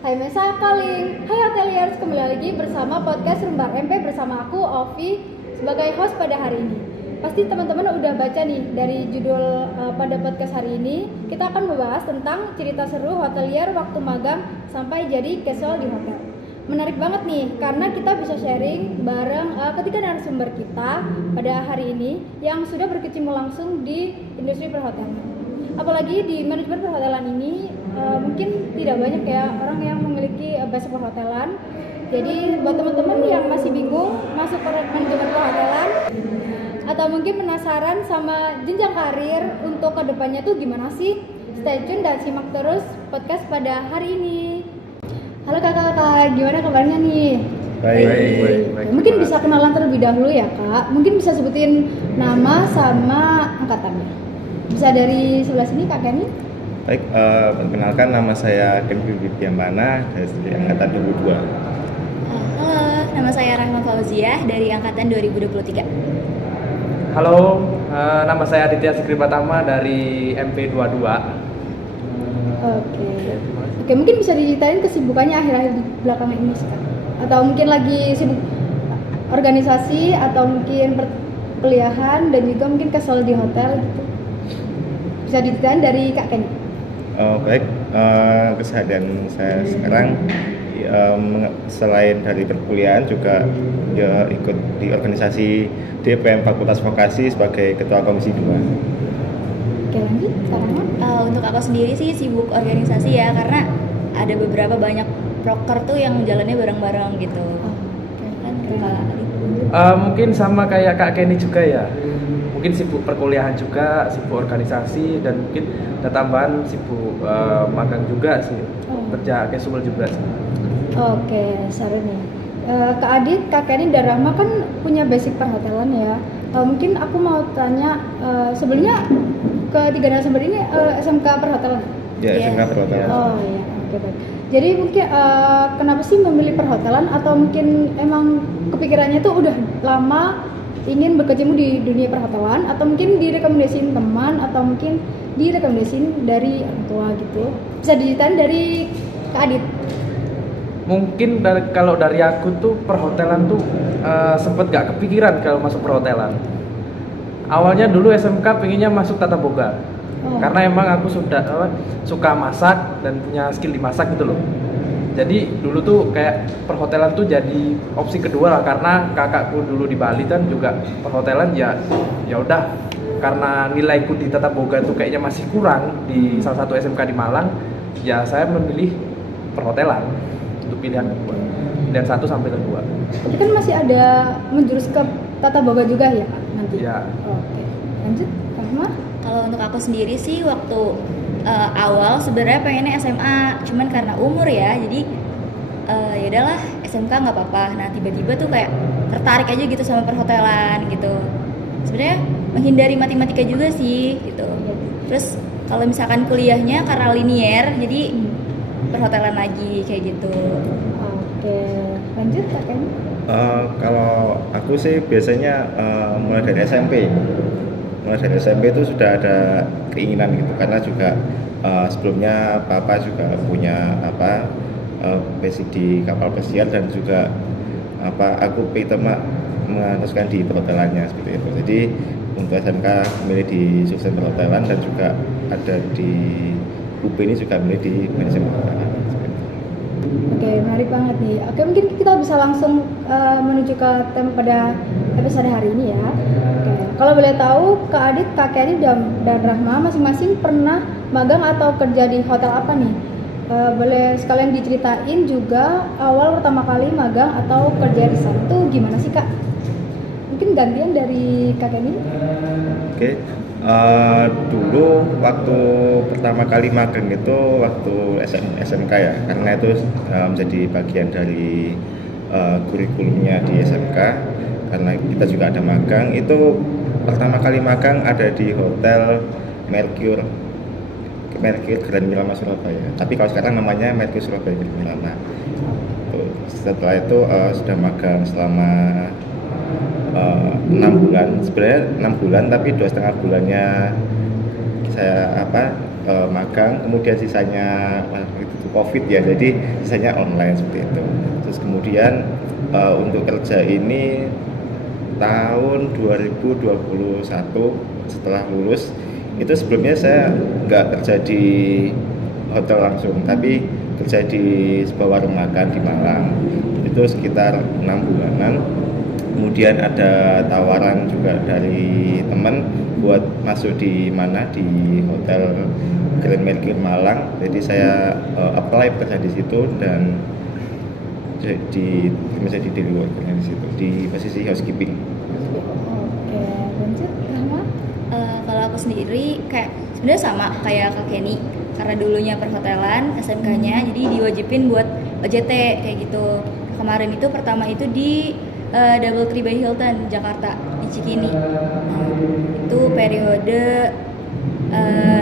Hai Mesa Kaling, hai hoteliers, kembali lagi bersama podcast Rembar MP bersama aku Ovi sebagai host pada hari ini. Pasti teman-teman udah baca nih dari judul pada podcast hari ini. Kita akan membahas tentang cerita seru hotelier waktu magang sampai jadi casual di hotel. Menarik banget nih karena kita bisa sharing bareng ketiga narasumber kita pada hari ini yang sudah berkecimpung langsung di industri perhotelan. Apalagi di manajemen perhotelan ini mungkin tidak banyak ya orang yang memiliki basic perhotelan. Jadi buat teman-teman yang masih bingung masuk ke manajemen perhotelan atau mungkin penasaran sama jenjang karir untuk kedepannya tuh gimana sih, stay tune dan simak terus podcast pada hari ini. Halo kakak-kakak, gimana kabarnya nih? Baik. Mungkin bisa kenalan terlebih dahulu ya kak. Mungkin bisa sebutin nama sama angkatannya. Bisa dari sebelah sini Kak Kenny. Baik, perkenalkan nama saya Kenny Widyamana dari angkatan 2002. Halo, nama saya Rahma Fauziah dari angkatan 2023. Halo, nama saya Aditya Sikri Pratama dari MP22. Oke, mungkin bisa diceritain kesibukannya akhir-akhir belakangan ini Kak? Atau mungkin lagi sibuk organisasi atau mungkin perkuliahan dan juga mungkin casual di hotel gitu. Bisa diceritain dari Kak Kenny. Baik, keseharian saya sekarang selain dari perkuliahan juga ikut di organisasi DPM Fakultas Vokasi sebagai Ketua Komisi 2. Oke, lanjut sekarang. Untuk aku sendiri sih sibuk organisasi ya, karena ada beberapa banyak proker tuh yang jalannya bareng-bareng gitu. Kan Kak Adit? Mungkin sama kayak Kak Kenny juga ya. Mungkin sibuk perkuliahan juga, sibuk organisasi, dan mungkin ada tambahan sibuk magang juga sih, kerja casual juga sih. Oke, sorry nih. Kak Adit, Kak Kenny dan Rahma kan punya basic perhotelan ya. Mungkin aku mau tanya, sebelumnya ketiga narasumber ini SMK perhotelan? Ya, SMK perhotelan. Oh iya, oke baik. Jadi mungkin kenapa sih memilih perhotelan atau mungkin emang kepikirannya tuh udah lama ingin berkecimpung di dunia perhotelan atau mungkin direkomendasiin teman atau mungkin direkomendasiin dari orang tua gitu? Bisa diceritain dari Kak Adit. Mungkin kalau dari aku tuh perhotelan tuh sempet gak kepikiran kalau masuk perhotelan. Awalnya dulu SMK pengennya masuk tata boga. Karena emang aku suka masak dan punya skill di masak gitu loh. Jadi dulu tuh kayak perhotelan tuh jadi opsi kedua lah, karena kakakku dulu di Bali kan juga perhotelan ya udah, karena nilaiku di tata boga tuh kayaknya masih kurang di salah satu SMK di Malang, ya saya memilih perhotelan untuk pilihan kedua, pilihan 1 sampai 2. Tapi kan masih ada menjurus ke tata boga juga ya Kak nanti? Ya. Oke, lanjut Rahma. Kalau untuk aku sendiri sih waktu awal sebenarnya pengennya SMA, cuman karena umur ya, jadi ya udahlah SMK nggak apa-apa. Nah tiba-tiba tuh kayak tertarik aja gitu sama perhotelan gitu. Sebenarnya menghindari matematika juga sih gitu. Terus kalau misalkan kuliahnya karena linier, jadi perhotelan lagi kayak gitu. Oke, lanjut Kak Kenny. Kalau aku sih biasanya mulai dari SMP. Mulai dari SMP itu sudah ada keinginan gitu, karena juga sebelumnya papa juga punya basic di kapal pesiar dan juga aku meneruskan di perhotelannya seperti itu. Jadi untuk SMK memilih di jurusan perhotelan dan juga ada di UB ini juga memilih di manajemen perhotelan. Oke, menarik banget nih. Oke, mungkin kita bisa langsung menuju ke tema pada episode hari ini ya. Oke, kalau boleh tahu Kak Adit, Kak Kenny dan Rahma masing-masing pernah magang atau kerja di hotel apa nih? Boleh sekalian diceritain juga awal pertama kali magang atau kerja di sana tuh gimana sih Kak? Mungkin gantian dari Kak Kenny. Oke. Dulu waktu pertama kali magang itu waktu SMK ya, karena itu menjadi bagian dari kurikulumnya di SMK, karena kita juga ada magang. Itu pertama kali magang ada di Hotel Mercure Grand Milana Surabaya, tapi kalau sekarang namanya Mercure Surabaya Grand Milana. Setelah itu sudah magang selama 6 bulan, sebenarnya 6 bulan tapi 2,5 bulannya saya magang, kemudian sisanya itu COVID ya, jadi sisanya online seperti itu. Terus kemudian untuk kerja ini tahun 2021 setelah lulus itu, sebelumnya saya nggak kerja di hotel langsung, tapi kerja di sebuah warung makan di Malang. Itu sekitar 6 bulanan. Kemudian ada tawaran juga dari teman buat masuk di hotel Grand Mercure Malang. Jadi saya apply kerja di situ dan menjadi daily worker di situ di posisi housekeeping. Oke, lanjut Rahma. Kalau aku sendiri kayak sebenarnya sama kayak Kak Kenny, karena dulunya perhotelan SMK-nya, jadi diwajibin buat OJT kayak gitu. Kemarin itu pertama itu di Double Tree by Hilton Jakarta di Cikini. Itu periode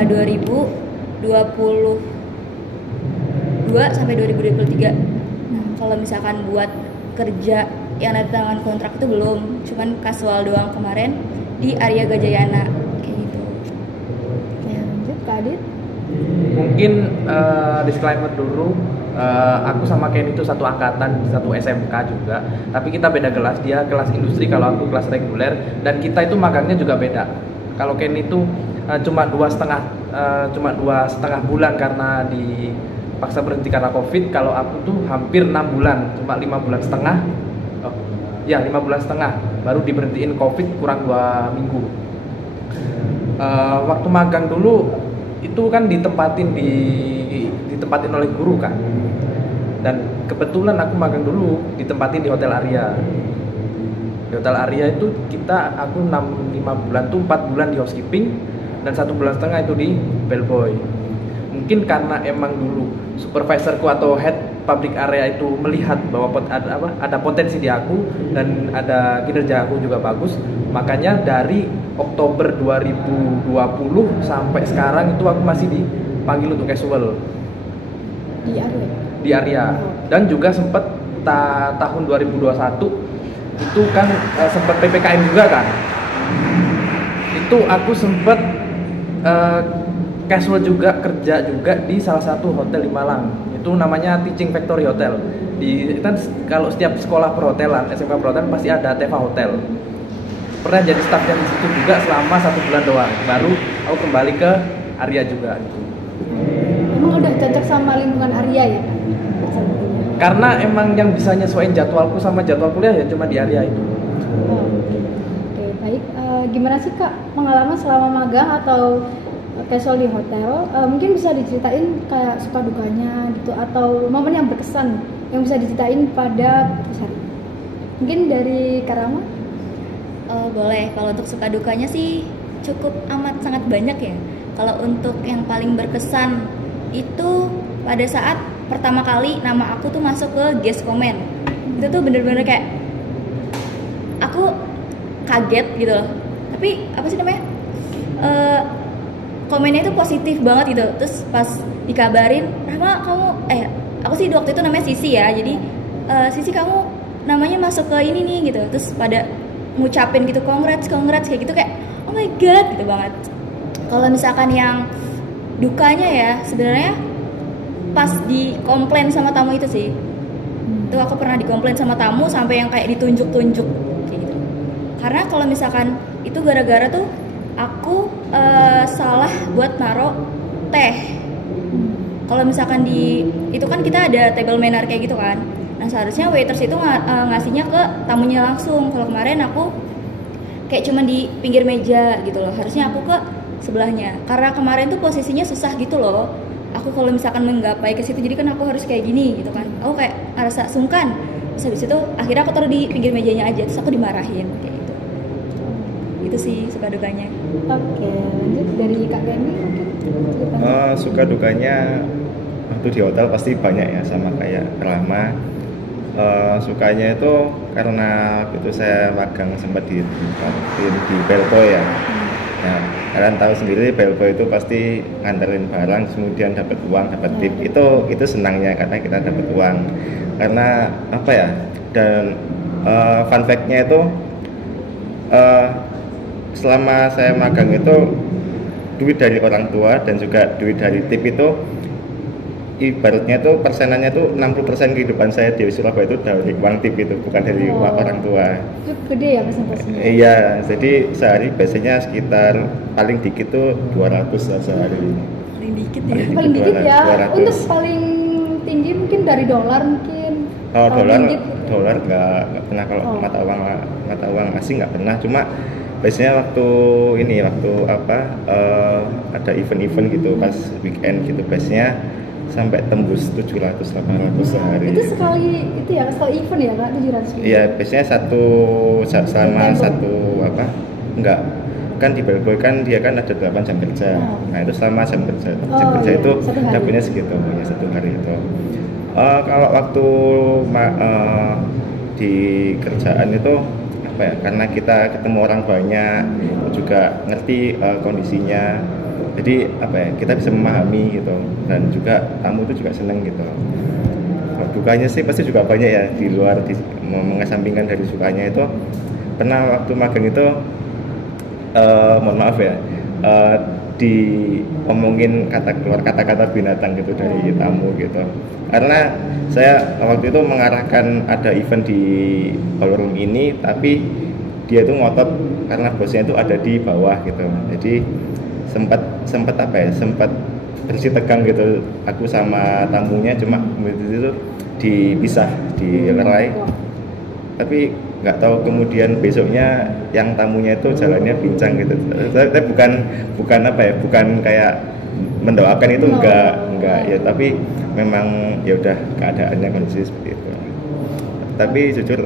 2022 sampai 2023. Nah, kalau misalkan buat kerja yang ada tangan kontrak itu belum, cuman kasual doang kemarin di Arya Gajayana kayak gitu. Ya, lanjut Kak Adit. Mungkin disclaimer dulu, aku sama Ken itu satu angkatan, satu SMK juga, tapi kita beda kelas. Dia kelas industri, kalau aku kelas reguler, dan kita itu magangnya juga beda. Kalau Ken itu cuma 2,5 bulan karena dipaksa berhenti karena COVID. Kalau aku tuh hampir 6 bulan, cuma 5 bulan setengah. 5 bulan setengah baru diberhentiin COVID, kurang 2 minggu. Waktu magang dulu itu kan ditempatin oleh guru kan, dan kebetulan aku magang dulu ditempatin di Hotel Arya. Di Hotel Arya itu aku 5 bulan tuh 4 bulan di housekeeping dan 1 bulan setengah itu di bellboy. Mungkin karena emang dulu supervisorku atau head public area itu melihat bahwa ada potensi di aku dan ada kinerja aku juga bagus, makanya dari Oktober 2020 sampai sekarang itu aku masih dipanggil untuk casual di Arya. Dan juga sempat tahun 2021 itu kan sempat PPKM juga kan, itu aku sempat casual juga, kerja juga di salah satu hotel di Malang, itu namanya Teaching Factory Hotel. Kan kalau setiap sekolah perhotelan, SMK perhotelan pasti ada Teva Hotel. Pernah jadi staffnya di situ juga selama 1 bulan doang, baru aku kembali ke Arya juga gitu. Emang udah cocok sama lingkungan Arya ya? Karena emang yang bisa nyesuaiin jadwalku sama jadwal kuliah ya cuma di Arya itu. Oke, baik. Gimana sih Kak pengalaman selama magang atau casual di hotel? Mungkin bisa diceritain kayak suka dukanya gitu, atau momen yang berkesan yang bisa diceritain pada hari. Mungkin dari Karama? Boleh. Kalau untuk suka dukanya sih cukup amat sangat banyak ya. Kalau untuk yang paling berkesan itu pada saat pertama kali nama aku tuh masuk ke guest comment. Itu tuh bener-bener kayak aku kaget gitu loh. Tapi apa sih namanya? Komennya itu positif banget gitu. Terus pas dikabarin, Rahma kamu aku sih waktu itu namanya Sisi ya. Jadi Sisi kamu namanya masuk ke ini nih gitu. Terus pada ngucapin gitu congrats kayak gitu, kayak oh my god gitu banget. Kalau misalkan yang dukanya ya sebenarnya pas dikomplain sama tamu itu sih. Itu aku pernah dikomplain sama tamu sampai yang kayak ditunjuk-tunjuk kayak gitu. Karena kalau misalkan itu gara-gara tuh aku salah buat naro teh. Kalau misalkan itu kan kita ada table manner kayak gitu kan. Nah seharusnya waiters itu ngasihnya ke tamunya langsung. Kalau kemarin aku kayak cuman di pinggir meja gitu loh. Harusnya aku ke sebelahnya. Karena kemarin tuh posisinya susah gitu loh. Aku kalau misalkan menggapai ke situ, jadi kan aku harus kayak gini gitu kan. Aku kayak rasa sungkan. Terus habis itu akhirnya aku taruh di pinggir mejanya aja. Terus aku dimarahin kayak gitu. Itu sih suka dukanya. Oke, lanjut dari Kak Kenny mungkin. Suka dukanya waktu di hotel pasti banyak ya, sama kayak Rahma. Sukanya itu karena itu saya magang sempat di bellboy ya. Nah, kalian tahu sendiri bellboy itu pasti nganterin barang, kemudian dapat uang, dapat tip. Itu senangnya karena kita dapat uang. Karena apa ya? Dan fun fact-nya itu selama saya magang itu duit dari orang tua dan juga duit dari tip itu ibaratnya tuh persenannya tuh 60% kehidupan saya di Surabaya itu dari uang tip itu, bukan dari uang orang tua. Itu gede ya persentasenya? Iya, jadi sehari biasanya sekitar paling dikit tuh 200 lah sehari. Paling dikit ya. Paling dikit ya. 200. Untuk paling tinggi mungkin dari dolar mungkin. Kalau Paling dolar, dikit. dolar nggak pernah, kalau Oh. mata uang asing nggak pernah. Cuma biasanya waktu ada event-event gitu pas weekend gitu, biasanya sampai tembus 700-800 sehari. Itu sekali event ya Kak, 700 ribu? Iya, biasanya selama enggak, kan di Bellboy kan dia kan ada 8 jam kerja. Oh. Nah itu selama jam kerja iya, itu satu hari. dapatnya segitu ya, satu hari itu. Kalau waktu di kerjaan itu karena kita ketemu orang banyak, juga ngerti kondisinya, jadi kita bisa memahami gitu, dan juga tamu itu juga seneng gitu. Kalau dukanya sih pasti juga banyak ya, di luar mengesampingkan dari sukanya itu. Pernah waktu magang itu mohon maaf ya, diomongin keluar kata-kata binatang gitu dari tamu gitu, karena saya waktu itu mengarahkan ada event di ballroom ini, tapi dia tuh ngotot karena bosnya itu ada di bawah gitu, jadi sempat bersih tegang gitu aku sama tamunya, cuma itu dipisah, dilerai. Tapi nggak tahu kemudian besoknya yang tamunya itu jalannya pincang gitu. Tapi bukan kayak mendoakan itu, enggak ya, tapi memang ya udah keadaannya kondisi seperti itu. Tapi jujur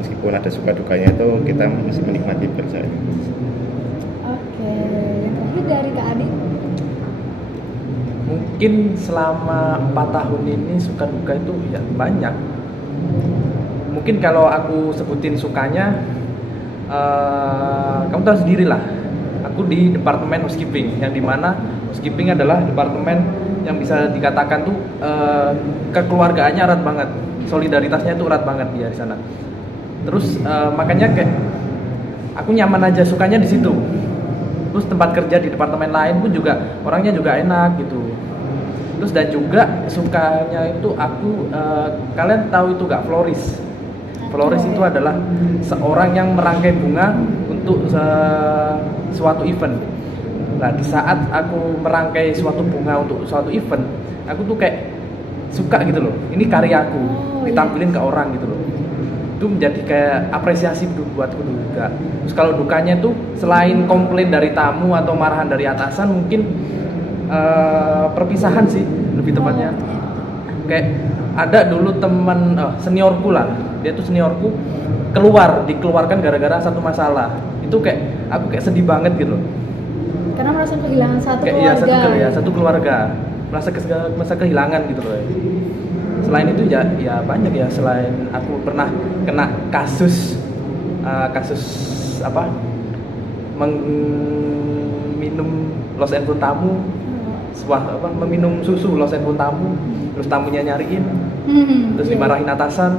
meskipun ada suka dukanya itu, kita masih menikmati bersama. Oke, tapi dari Kak Adi? Mungkin selama 4 tahun ini suka duka itu ya banyak. Mungkin kalau aku sebutin sukanya, kamu tahu sendiri lah, aku di departemen housekeeping, yang dimana housekeeping adalah departemen yang bisa dikatakan tuh kekeluargaannya erat banget, solidaritasnya tuh erat banget dia di sana. Terus makanya kayak aku nyaman aja, sukanya di situ. Terus tempat kerja di departemen lain pun juga orangnya juga enak gitu. Terus dan juga sukanya itu aku, kalian tahu itu gak floris? Floris itu adalah seorang yang merangkai bunga untuk suatu event. Nah, di saat aku merangkai suatu bunga untuk suatu event, aku tuh kayak suka gitu loh. Ini karyaku, ditampilin ke orang gitu loh. Itu menjadi kayak apresiasi buatku juga. Terus kalau dukanya tuh selain komplain dari tamu atau marahan dari atasan, mungkin perpisahan sih lebih tepatnya. Kayak ada dulu teman seniorku lah, dia tuh seniorku dikeluarkan gara-gara satu masalah. Itu kayak aku kayak sedih banget gitu loh. Karena merasa kehilangan satu kayak, keluarga. Iya, satu keluarga. Merasa kehilangan gitu loh. Selain itu ya banyak ya, selain aku pernah kena kasus minum Los Angeles tamu, meminum susu Los Angeles tamu, terus tamunya nyariin, terus dimarahin atasan,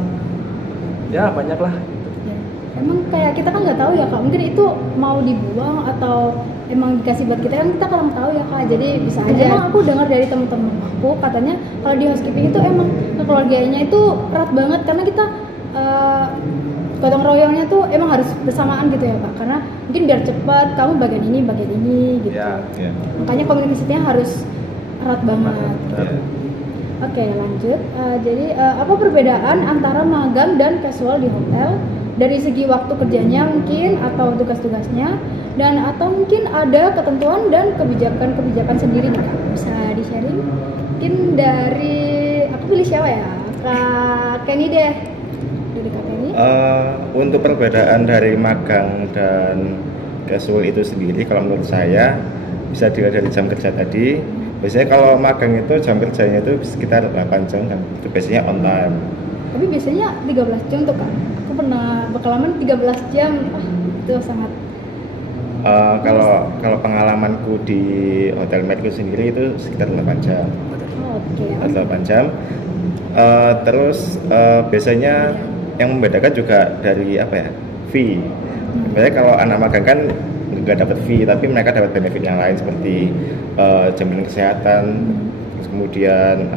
ya banyak lah. Emang kayak kita kan nggak tahu ya Kak, mungkin itu mau dibuang atau emang dikasih buat kita, kan kita kurang tahu ya Kak, jadi bisa aja. Emang aku dengar dari teman-teman aku katanya kalau di housekeeping itu emang kekeluargaannya itu erat banget, karena kita gotong royongnya tuh emang harus bersamaan gitu ya Kak, karena mungkin biar cepat kamu bagian ini gitu. Ya. Makanya komunikasinya harus erat banget. Oke, lanjut. Jadi apa perbedaan antara magang dan casual di hotel? Dari segi waktu kerjanya mungkin, atau tugas-tugasnya, dan atau mungkin ada ketentuan dan kebijakan sendiri nih Kak. Bisa di-sharing? Mungkin dari, aku pilih siapa ya? Kak Kenny deh. Dari Kak Kenny. Untuk perbedaan dari magang dan casual itu sendiri, kalau menurut saya bisa dilihat dari jam kerja tadi. Biasanya kalau magang itu jam kerjanya itu sekitar 8 jam, itu biasanya on time. Tapi biasanya 13 jam tuh Kak. Aku pernah berkelaman 13 jam. Itu sangat. Kalau pengalamanku di Hotel Merkur sendiri itu sekitar 8 jam. Oke. 8 jam. Terus biasanya yang membedakan juga dari fee. Biasanya kalau anak magang kan nggak dapat fee, tapi mereka dapat benefit yang lain seperti jaminan kesehatan, terus kemudian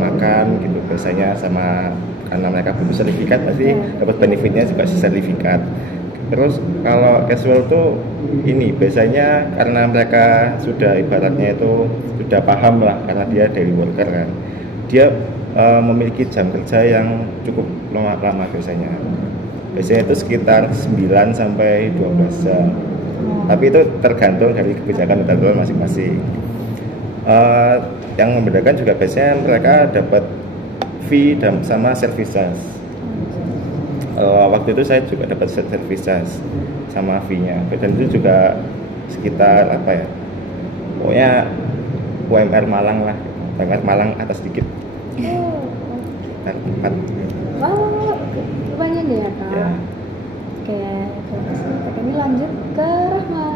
makan gitu biasanya, sama karena mereka butuh sertifikat pasti dapat benefitnya juga sertifikat. Terus kalau casual tuh ini biasanya karena mereka sudah ibaratnya itu sudah paham lah, karena dia daily worker kan, dia memiliki jam kerja yang cukup lama biasanya itu sekitar 9 sampai 12 jam, tapi itu tergantung dari kebijakan hotel masing-masing. Yang membedakan juga biasanya mereka dapat fee dan sama service charge. Waktu itu saya juga dapat service charge sama fee-nya, dan itu juga sekitar pokoknya UMR Malang lah, UMR Malang atas dikit. Dan 4. Wow, lumayan ya Kak. Ya. Oke, ini lanjut ke Rahma.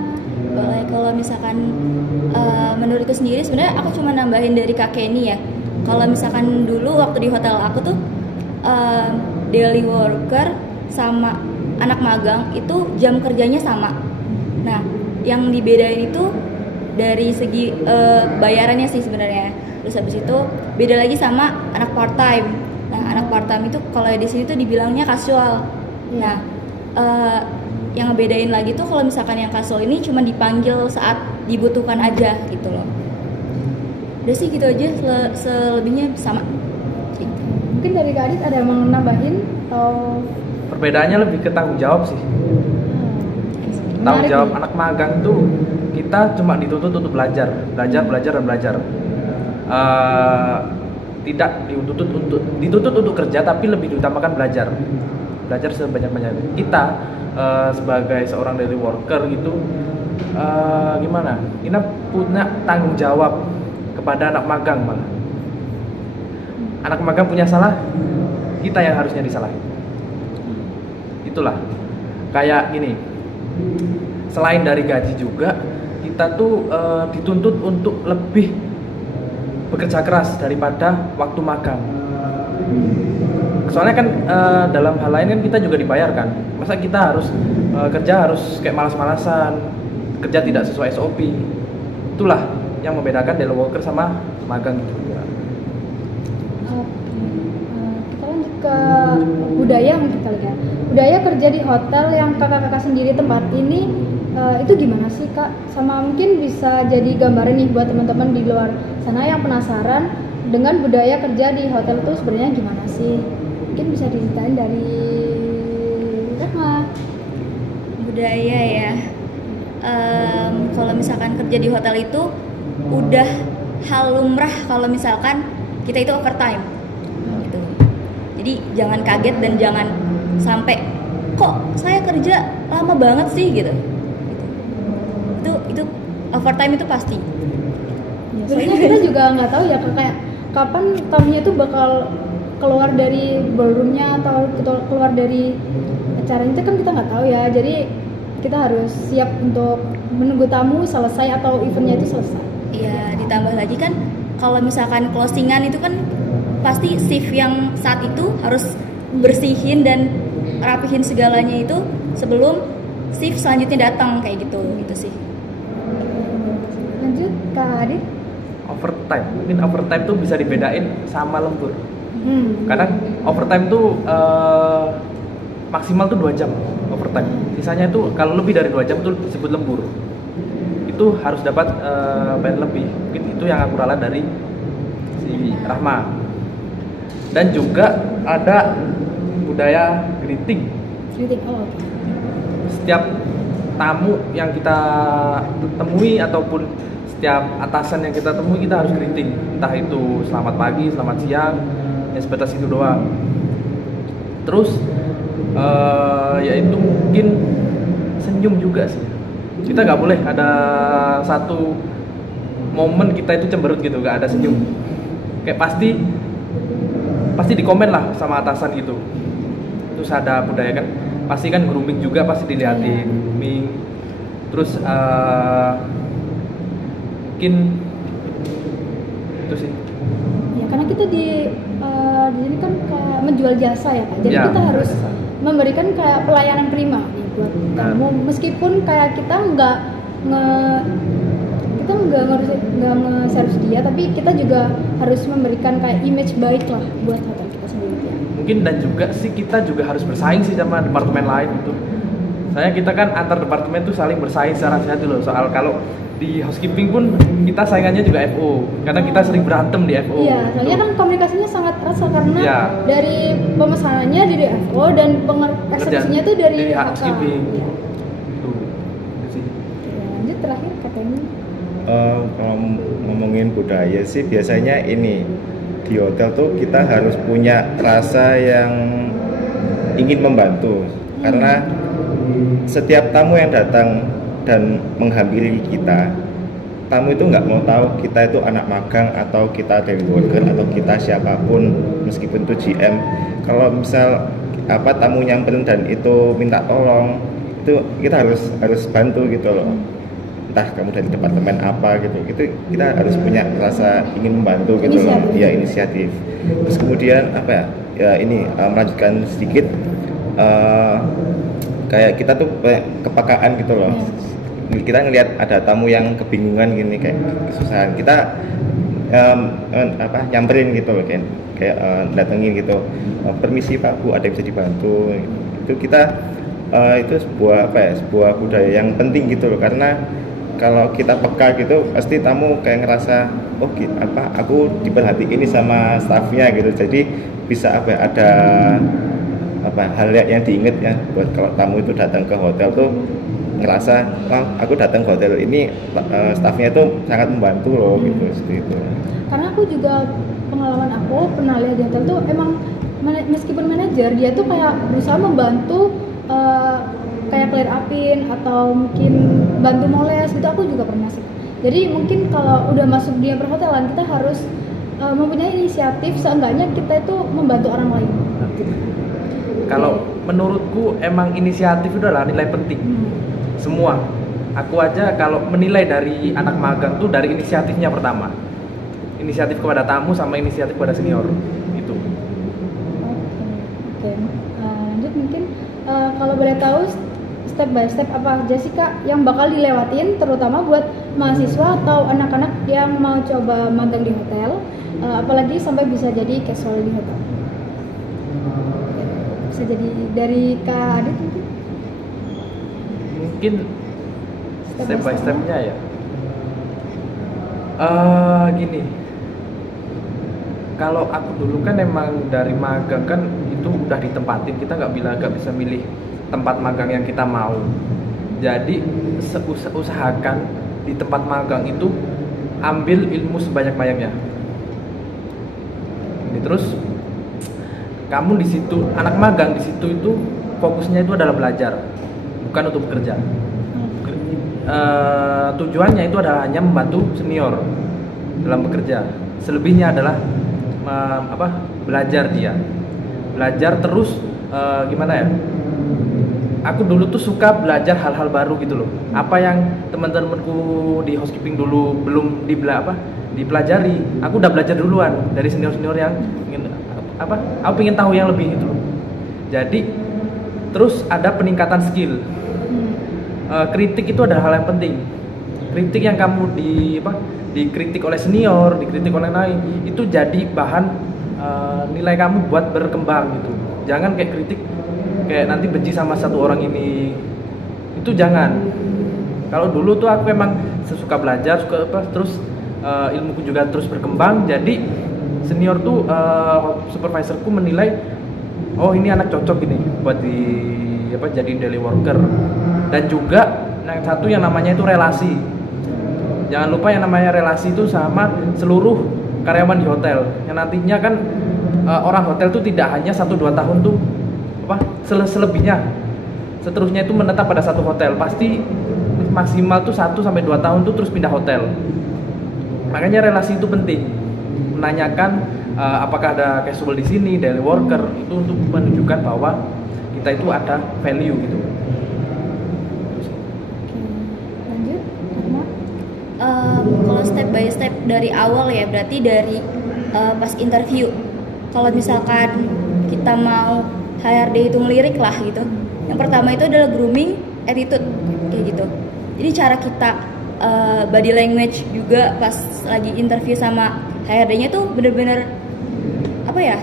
Boleh, kalau misalkan menurutku sendiri sebenarnya aku cuma nambahin dari Kak Kenny ya. Kalau misalkan dulu waktu di hotel aku tuh daily worker sama anak magang itu jam kerjanya sama. Nah, yang dibedain itu dari segi bayarannya sih sebenarnya. Terus habis itu beda lagi sama anak part time. Nah, anak part time itu kalau di sini tuh dibilangnya casual. Nah, yang ngebedain lagi tuh kalau misalkan yang casual ini cuma dipanggil saat dibutuhkan aja gitu loh. Udah sih gitu aja, selebihnya sama. Gitu. Mungkin dari Kak Adit ada yang mau nambahin atau Perbedaannya lebih ke tanggung jawab sih. Tanggung jawab anak magang tuh kita cuma dituntut untuk belajar. Tidak dituntut untuk kerja, tapi lebih diutamakan belajar sebanyak-banyaknya. Kita sebagai seorang daily worker gitu, kita punya tanggung jawab kepada anak magang malah. Anak magang punya salah, kita yang harusnya disalahin. Itulah kayak gini. Selain dari gaji juga, kita tuh dituntut untuk lebih bekerja keras daripada waktu magang. Soalnya kan dalam hal lain kan kita juga dibayarkan. Masa kita harus kerja harus kayak malas-malasan, kerja tidak sesuai SOP. Itulah yang membedakan daily worker sama magang gitu. Kita lanjut ke budaya mungkin kali ya. Budaya kerja di hotel yang kakak-kakak sendiri tempat ini itu gimana sih Kak? Sama mungkin bisa jadi gambaran nih buat teman-teman di luar sana yang penasaran dengan budaya kerja di hotel itu sebenarnya gimana sih? Mungkin bisa diceritain dari Rahma. Budaya ya. Kalau misalkan kerja di hotel itu udah hal lumrah kalau misalkan kita itu overtime gitu. Jadi jangan kaget dan jangan sampai kok saya kerja lama banget sih gitu. Itu overtime itu pasti. Soalnya kita juga nggak tahu ya kayak kapan tamunya itu bakal keluar dari ballroomnya atau keluar dari acaranya itu kan kita nggak tahu ya. Jadi kita harus siap untuk menunggu tamu selesai atau eventnya itu selesai. Iya, ditambah lagi kan kalau misalkan closingan itu kan pasti shift yang saat itu harus bersihin dan rapihin segalanya itu sebelum shift selanjutnya datang kayak gitu sih. Lanjut Kak Adit. Overtime, mungkin overtime tuh bisa dibedain sama lembur. Kadang overtime tuh maksimal tuh 2 jam overtime. Sisanya tuh kalau lebih dari 2 jam tuh disebut lembur. Itu harus dapat bayar lebih. Mungkin itu yang aku ralat dari si Rahma. Dan juga ada budaya greeting. Oh. Setiap tamu yang kita temui ataupun setiap atasan yang kita temui kita harus greeting. Entah itu selamat pagi, selamat siang, ya sebatas itu doang. Terus yaitu mungkin senyum juga sih. Kita nggak boleh ada satu momen kita itu cemberut gitu, nggak ada senyum. Kayak pasti dikomen lah sama atasan gitu. Terus ada budaya kan, pasti kan grooming juga pasti dilihatin, grooming. Terus mungkin itu sih. Ya karena kita di sini kan kayak menjual jasa ya Kak. Jadi Ya, kita harus jasa. memberikan kayak pelayanan prima gitu. buat kamu, meskipun kayak kita nggak nge-service dia, tapi kita juga harus memberikan kayak image baik lah buat hotel kita sendiri ya. Mungkin dan juga sih kita juga harus bersaing sih sama departemen lain gitu. Saya kita kan antar departemen tuh saling bersaing secara sehat loh. Soal kalau di housekeeping pun kita saingannya juga FO karena kita sering berantem di FO. Iya, soalnya kan komunikasinya sangat erat karena dari pemesanannya dari FO dan eksekusinya tuh dari housekeeping. Ya. Itu sih. Lanjut terakhir katanya. Kalau ngomongin budaya sih biasanya ini di hotel tuh kita harus punya rasa yang ingin membantu karena setiap tamu yang datang dan menghampiri kita, tamu itu nggak mau tahu kita itu anak magang atau kita daily worker atau kita siapapun meskipun itu GM. Kalau misal tamu nyamperin dan itu minta tolong, itu kita harus bantu gitu loh. Entah kamu dari departemen apa gitu, itu kita harus punya rasa ingin membantu gitu loh. Ya, inisiatif. Terus kemudian ini melanjutkan sedikit kayak kita tuh kepekaan gitu loh. Kita ngelihat ada tamu yang kebingungan gini kayak kesusahan, kita nyamperin gitu loh, kayak datengin gitu, permisi Pak Bu, ada yang bisa dibantu. Itu kita itu sebuah budaya yang penting gitu loh, karena kalau kita peka gitu pasti tamu kayak ngerasa aku diperhatiin ini sama staffnya gitu, jadi bisa ada hal yang diingat ya buat kalau tamu itu datang ke hotel tuh ngerasa aku datang ke hotel ini staffnya itu sangat membantu loh gitu, seperti itu. Karena aku juga pengalaman aku pernah lihat di hotel tuh emang meskipun manajer dia tuh kayak berusaha membantu kayak clear upin atau mungkin bantu moles gitu, aku juga pernah sih. Jadi mungkin kalau udah masuk dunia perhotelan kita harus mempunyai inisiatif, seenggaknya kita itu membantu orang lain. Kalau menurutku emang inisiatif itu adalah nilai penting. Semua. Aku aja kalau menilai dari anak magang tuh dari inisiatifnya pertama. Inisiatif kepada tamu sama inisiatif kepada senior. Itu. Oke. Lanjut mungkin kalau boleh tahu step by step apa aja sih Kak yang bakal dilewatin terutama buat mahasiswa atau anak-anak yang mau coba magang di hotel, apalagi sampai bisa jadi casual di hotel. Bisa jadi dari Kak Adit mungkin step by stepnya ya. Gini, kalau aku dulu kan emang dari magang kan itu udah ditempatin, kita nggak bisa milih tempat magang yang kita mau. Jadi usahakan di tempat magang itu ambil ilmu sebanyak-banyaknya. Terus kamu di situ, anak magang di situ itu fokusnya itu adalah belajar, bukan untuk bekerja. Tujuannya itu adalah hanya membantu senior dalam bekerja. Selebihnya adalah belajar dia, belajar terus. Gimana ya? Aku dulu tuh suka belajar hal-hal baru gitu loh. Apa yang teman-temanku di housekeeping dulu belum dipelajari, aku udah belajar duluan dari senior-senior yang aku pengen tahu yang lebih gitu loh. Jadi terus ada peningkatan skill. Kritik itu adalah hal yang penting. Kritik yang kamu dikritik oleh senior, dikritik oleh lain, itu jadi bahan nilai kamu buat berkembang gitu. Jangan kayak kritik kayak nanti benci sama satu orang ini, itu jangan. Kalau dulu tuh aku emang suka belajar, terus ilmuku juga terus berkembang. Jadi senior tuh supervisorku menilai, oh ini anak cocok ini buat jadi daily worker. Dan juga yang satu yang namanya itu relasi. Jangan lupa yang namanya relasi itu sama seluruh karyawan di hotel. Yang nantinya kan orang hotel tuh tidak hanya 1-2 tahun tuh selebihnya, seterusnya itu menetap pada satu hotel. Pasti maksimal tuh 1-2 tahun tuh terus pindah hotel. Makanya relasi itu penting. Menanyakan apakah ada casual di sini, daily worker, itu untuk menunjukkan bahwa kita itu ada value gitu. Lanjut, kalau step by step dari awal ya, berarti dari pas interview. Kalau misalkan kita mau HRD itu ngelirik lah gitu, Yang pertama itu adalah grooming attitude kayak gitu. Jadi cara kita body language juga pas lagi interview sama HRD-nya tuh bener-bener apa ya,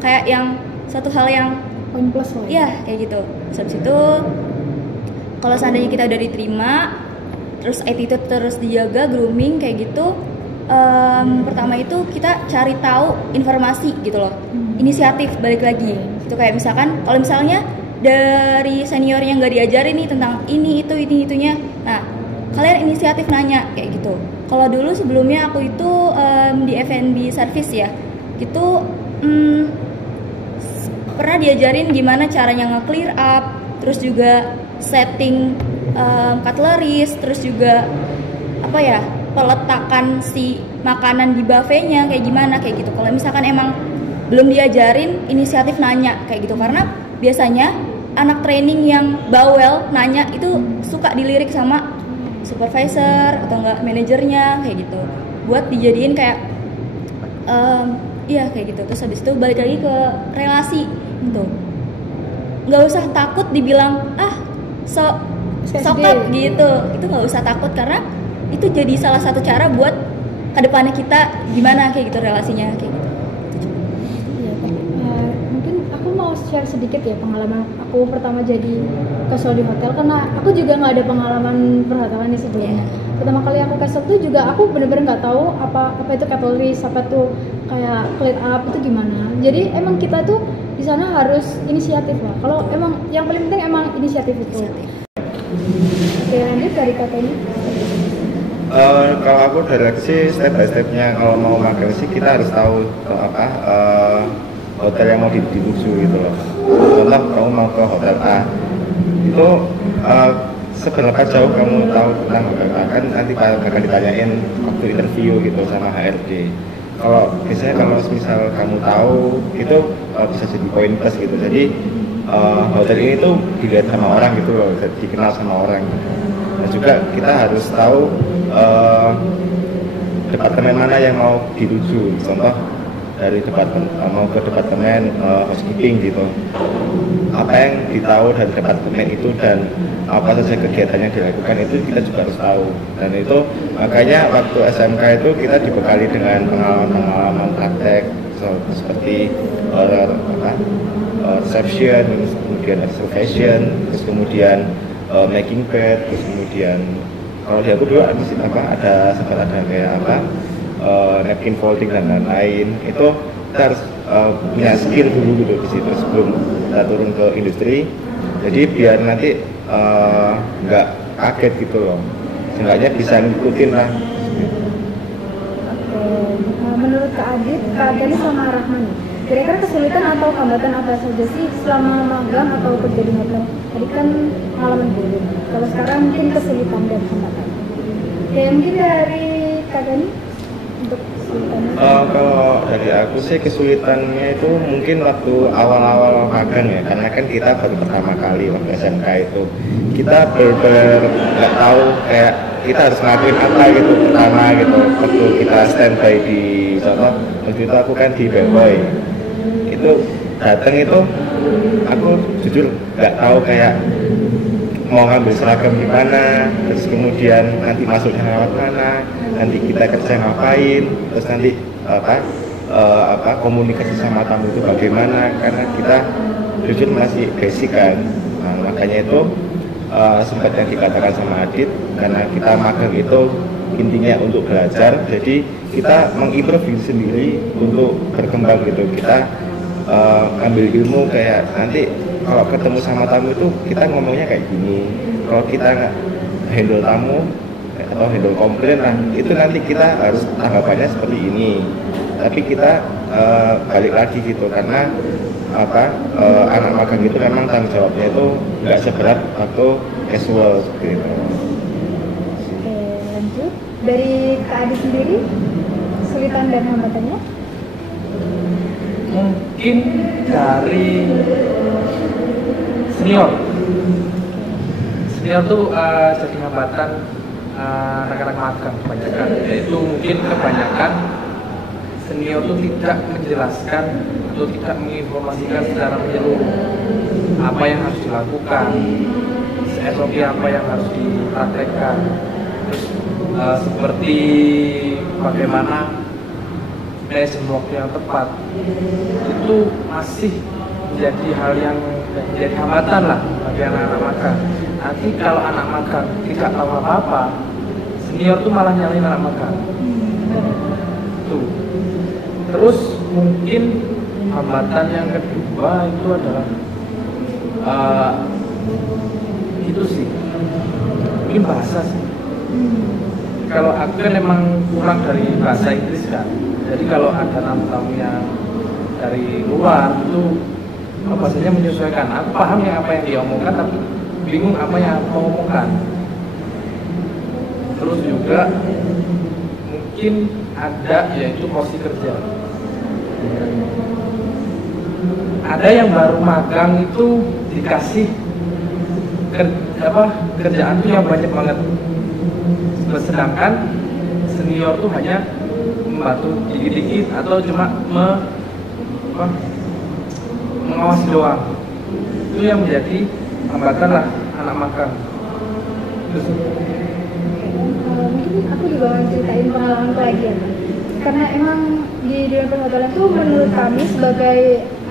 kayak yang satu hal yang Poin plus lah. iya kayak gitu. Terus habis itu kalau seandainya kita udah diterima, terus attitude terus dijaga, grooming kayak gitu, pertama itu kita cari tahu informasi gitu loh, inisiatif balik lagi. Itu kayak misalkan kalau misalnya dari seniornya nggak diajarin nih tentang ini itunya, nah kalian inisiatif nanya kayak gitu. Kalau dulu sebelumnya aku itu di F&B service ya, gitu pernah diajarin gimana caranya nge-clear up, terus juga setting cutleries, terus juga apa ya, peletakan si makanan di buffetnya kayak gimana kayak gitu. Kalau misalkan emang belum diajarin, inisiatif nanya kayak gitu, karena biasanya anak training yang bawel nanya itu suka dilirik sama supervisor atau enggak manajernya kayak gitu, buat dijadiin kayak iya kayak gitu. Terus habis itu balik lagi ke relasi gitu, nggak usah takut dibilang sokap gitu, itu nggak usah takut, karena itu jadi salah satu cara buat kedepannya kita gimana kayak gitu relasinya kayak gitu. Iya, mungkin aku mau share sedikit ya pengalaman aku pertama jadi casual di hotel, karena aku juga nggak ada pengalaman perhotelan di sebelumnya. Pertama kali aku casual tuh juga aku bener-bener nggak tahu apa itu cutleries, apa tuh kayak clean up itu gimana. Jadi emang kita tuh di sana harus inisiatif lah. Kalau emang yang paling penting emang inisiatif itu. Oke, lanjut dari katanya. Kalau aku dari sih step by stepnya, kalau mau magang sih kita harus tahu hotel yang mau dituju gitu loh. Contoh kamu mau ke hotel A, itu seberapa jauh kamu tahu tentang hotel A, kan nanti bakal ditanyain waktu interview gitu sama HRD. Kalau biasanya kalau misal kamu tahu itu bisa jadi poin plus gitu. Jadi hotel ini tuh dilihat sama orang gitu loh, dikenal sama orang. Dan juga kita harus tahu departemen mana yang mau dituju. Contoh dari mau ke departemen housekeeping gitu, apa yang ditahu dari departemen itu dan apa saja kegiatan yang dilakukan itu kita juga harus tahu. Dan itu makanya waktu SMK itu kita dibekali dengan pengalaman praktek seperti reception, kemudian observation, terus kemudian making bed, terus kemudian kalau di aku dulu ada sempat ada kayak napkin folding dan lain-lain. Itu kita harus punya skill dulu gitu di situ sebelum kita turun ke industri. Jadi biar nanti nggak kaget gitu loh, seenggaknya bisa ngikutin lah. Oke, menurut Kak Adit sama Rahman, kira-kira kesulitan atau hambatan apa saja sih selama magang atau kerja di hotel? Tadi kan pengalaman dulu, kalau sekarang mungkin kesulitan dan hambatan. Oke, mungkin dari Kak Dani untuk kesulitannya. Kalau dari aku sih kesulitannya itu mungkin waktu awal-awal magang ya, karena kan kita baru pertama kali waktu SMK itu kita bener-bener nggak tahu kayak kita harus ngelakuin apa gitu pertama gitu. Waktu kita standby di contoh waktu itu aku kan di Bellboy, itu datang itu aku jujur nggak tahu kayak mau ngambil seragam gimana, terus kemudian nanti masuknya lewat mana, nanti kita kerja ngapain, terus nanti komunikasi sama tamu itu bagaimana, karena kita jujur masih basic kan. Nah, makanya itu sempat yang dikatakan sama Adit, karena kita magang itu intinya untuk belajar, jadi kita mengimprove sendiri untuk berkembang gitu. Kita ambil ilmu kayak nanti kalau ketemu sama tamu itu kita ngomongnya kayak gini, kalau kita nggak handle tamu atau handle komplain lah, itu nanti kita harus tanggapannya seperti ini. Tapi kita balik lagi gitu, karena anak magang itu memang tanggung jawabnya itu nggak seberat atau casual seperti itu. Oke, lanjut dari Kak Adit sendiri, kesulitan dan hambatannya? Mungkin dari senior tuh jadi hambatan anak-anak magang kebanyakan, yaitu mungkin kebanyakan senior tuh tidak menjelaskan atau tidak menginformasikan secara menyeluruh apa yang harus dilakukan, SOP apa yang harus dipraktekkan, terus seperti bagaimana manajemen waktu yang tepat, itu masih menjadi hal yang menjadi hambatan lah bagi anak-anak magang. Nanti kalau anak magang tidak tahu apa-apa, senior tuh malah nyalain anak magang. Tuh. Terus mungkin hambatan yang kedua itu adalah itu sih, mungkin bahasa sih. Kalau aku kan emang kurang dari bahasa Inggris kan, jadi kalau ada tamu-tamu yang dari luar itu bahasanya menyesuaikan. Aku paham yang apa yang dia omongkan, tapi bingung apa yang aku mau omongkan. Terus juga mungkin ada yaitu porsi kerja. Ada yang baru magang itu dikasih kerjaan tuh yang banyak banget, sedangkan senior tuh hanya membantu dikit-dikit atau cuma mengawasi doang. Itu yang menjadi hambatan lah anak magang. Terus mungkin aku juga mau ceritain pengalaman lagi ya, karena emang di dunia perhotelan tuh menurut kami sebagai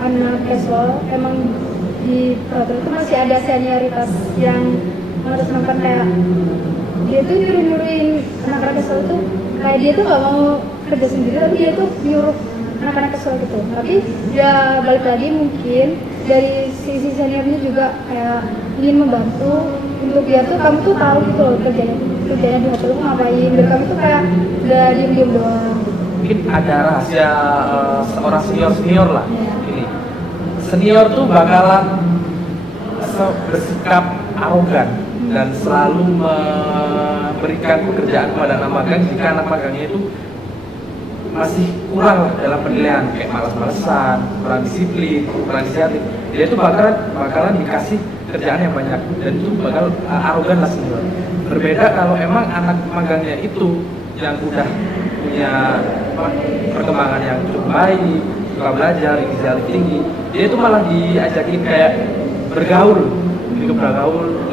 anak casual emang di perhotelan itu masih ada senioritas yang menurut kayak dia tuh nyuruh-nyuruhin anak-anak casual tuh kayak dia tuh nggak mau kerja sendiri, tapi dia tuh nyuruh anak-anak casual gitu. Tapi ya balik lagi mungkin dari sisi seniornya juga kayak ingin membantu untuk dia tuh kamu tuh tahu gitu loh kerjanya di hotel tuh ngapain, dan kamu tuh kayak udah diem-diem doang. Mungkin ada rahasia seorang senior lah. Ini senior tuh bakalan bersikap arogan dan selalu memberikan pekerjaan kepada anak magang jika anak magangnya itu masih kurang lah dalam penilaian, kayak malas-malesan, kurang disiplin, kurang inisiatif. Dia itu bakalan dikasih kerjaan yang banyak dan itu bakal arogan lah senior. Berbeda kalau emang anak magangnya itu yang udah punya perkembangan yang cukup baik, suka belajar, inisiatif tinggi, dia itu malah diajakin kayak bergaul,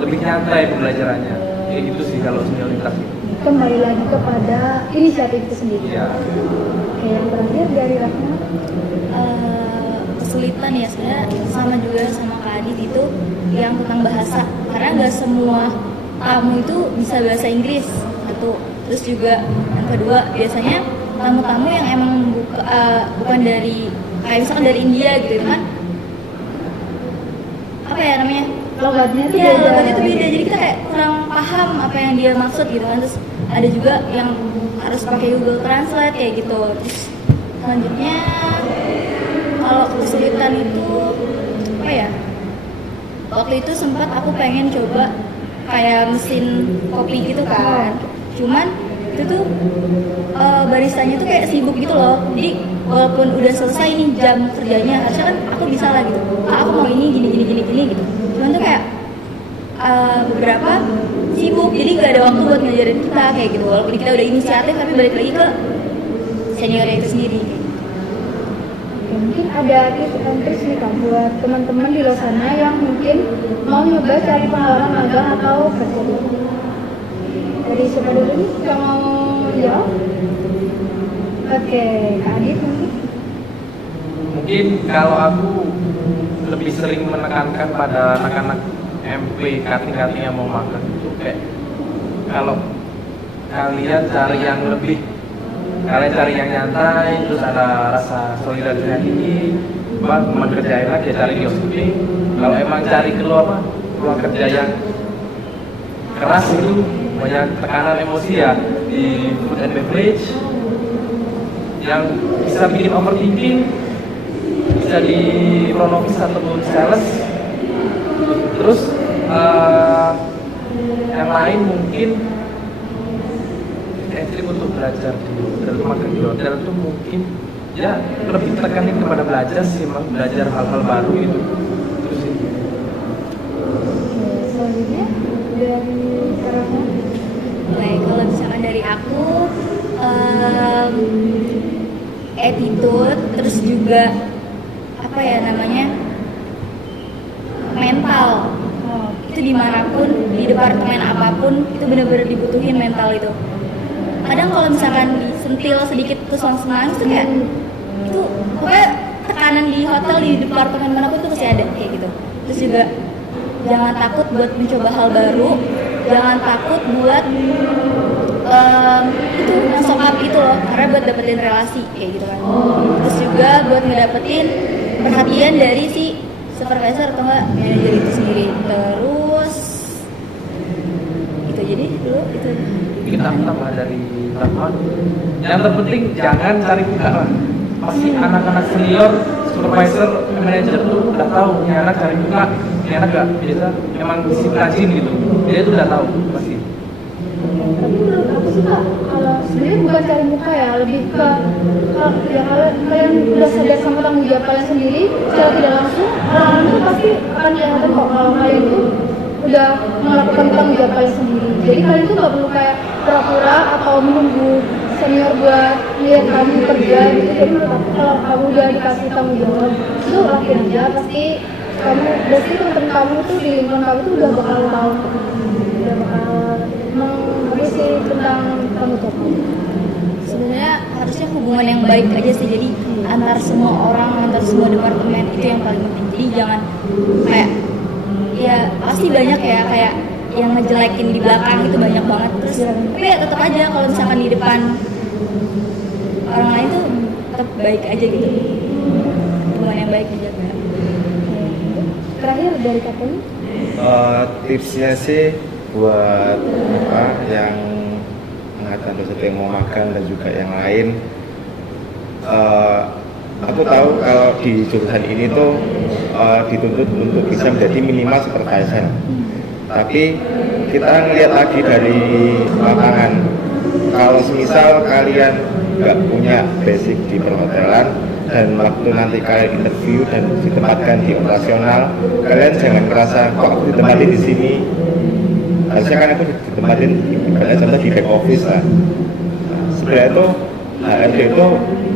lebih nyantai pembelajarannya. Kayak gitu sih kalau senioritas. Kembali lagi kepada inisiatif itu sendiri. Iya. Oke, yang terakhir dari Rahma. Kesulitan ya sebenarnya sama juga sama Kak Adit itu yang tentang bahasa, karena nggak semua tamu itu bisa bahasa Inggris satu. Terus juga yang kedua biasanya tamu-tamu yang emang bukan dari kayak misalkan dari India gitu kan, apa ya namanya, Logatnya tuh iya, beda. logatnya itu beda, jadi kita kayak kurang paham apa yang dia maksud gitu kan. Terus ada juga yang harus pakai Google Translate kayak gitu. Terus selanjutnya kalau kesulitan itu apa ya, waktu itu sempat aku pengen coba kayak mesin kopi gitu kan, cuman itu tuh baristanya tuh kayak sibuk gitu loh. Jadi walaupun udah selesai nih jam kerjanya, harusnya kan aku bisa lah gitu, aku mau ini gini gitu, cuman tuh kayak beberapa sibuk, jadi gak ada waktu buat ngajarin kita kayak gitu. Walaupun kita udah inisiatif, tapi balik lagi ke seniornya itu sendiri. Oke, mungkin ada tips and tricks nih Kak buat teman-teman di luar sana yang mungkin mau nyoba cari pengalaman magang atau kerja dulu. Dari siapa dulu nih yang mau jawab? Oke, Kak Adit mungkin. Mungkin kalau aku lebih sering menekankan pada anak-anak MP, kating-kating yang mau magang itu kayak kalau kalian cari yang nyantai, terus ada rasa solidaritas tinggi, teman kerja enak ya cari di OSP. Kalau emang cari ruang kerja yang keras itu banyak tekanan emosi ya di food and beverage yang bisa bikin overthinking, bisa di front office ataupun sales. Terus yang lain mungkin entry untuk belajar di rumah kerja di hotel itu mungkin ya lebih tekanin kepada belajar sih, emang belajar hal-hal baru gitu. Terus sih. Selanjutnya dari Rahma. Baik, kalau misalkan dari aku attitude, terus juga apa ya namanya, mental. Itu dimanapun, di departemen apapun, itu benar-benar dibutuhin mental itu. Kadang kalau misalkan disentil sedikit terus langsung nangis tuh kayak itu pokoknya tekanan di hotel, di departemen manapun tuh pasti ada kayak gitu. Terus juga jangan takut buat mencoba hal baru, jangan takut buat itu masuk up itu loh, karena buat dapetin relasi kayak gitu kan. Terus juga buat ngedapetin perhatian dari si supervisor atau enggak manajer itu sendiri. Terus itu jadi dulu itu Kita tambah dari teman. Yang terpenting jangan cari muka lah. Pasti anak-anak senior, supervisor, manajer tuh udah tahu ini anak cari muka, ini anak gak biasa, memang rajin gitu. Dia tuh udah tahu pasti. Tapi menurut aku sih Kak, kalau sebenarnya bukan cari muka ya, lebih ke ya kalian udah sadar sama tanggung jawab kalian sendiri secara tidak langsung, orang-orang tuh pasti akan kelihatan kok kalau kalian tuh udah melakukan tanggung jawab kalian sendiri. Jadi kalian tuh nggak perlu kayak pura-pura atau menunggu senior buat lihat kamu kerja gitu. Jadi menurut aku kalau kamu udah dikasih tanggung jawab itu lakuin aja, pasti teman-teman kamu tuh di lingkungan kamu tuh udah bakal tahu, udah bakal mengisi tentang tanggung jawab kamu. sebenarnya harusnya hubungan yang baik aja sih, jadi antar semua orang, antar semua departemen itu yang paling penting. Jadi jangan kayak ya pasti banyak ya kayak yang ngejelekin di belakang itu banyak banget, terus tapi ya tetap aja kalau misalkan di depan orang lain tuh tetap baik aja gitu, hubungan yang baik dijaga. Terakhir dari Kapten, Tipsnya sih buat apa yang angkatan 21 yang mau magang dan juga yang lain, aku tahu kalau di jurusan ini tuh dituntut untuk bisa menjadi minimal supervisor. Tapi kita ngelihat lagi dari lapangan, kalau semisal kalian nggak punya basic di perhotelan dan waktu nanti kalian interview dan ditempatkan di operasional, kalian jangan merasa kok aku ditempatin di sini. Harusnya kan aku ditempatin ibaratnya contoh di back office lah. Sebenarnya itu HRD itu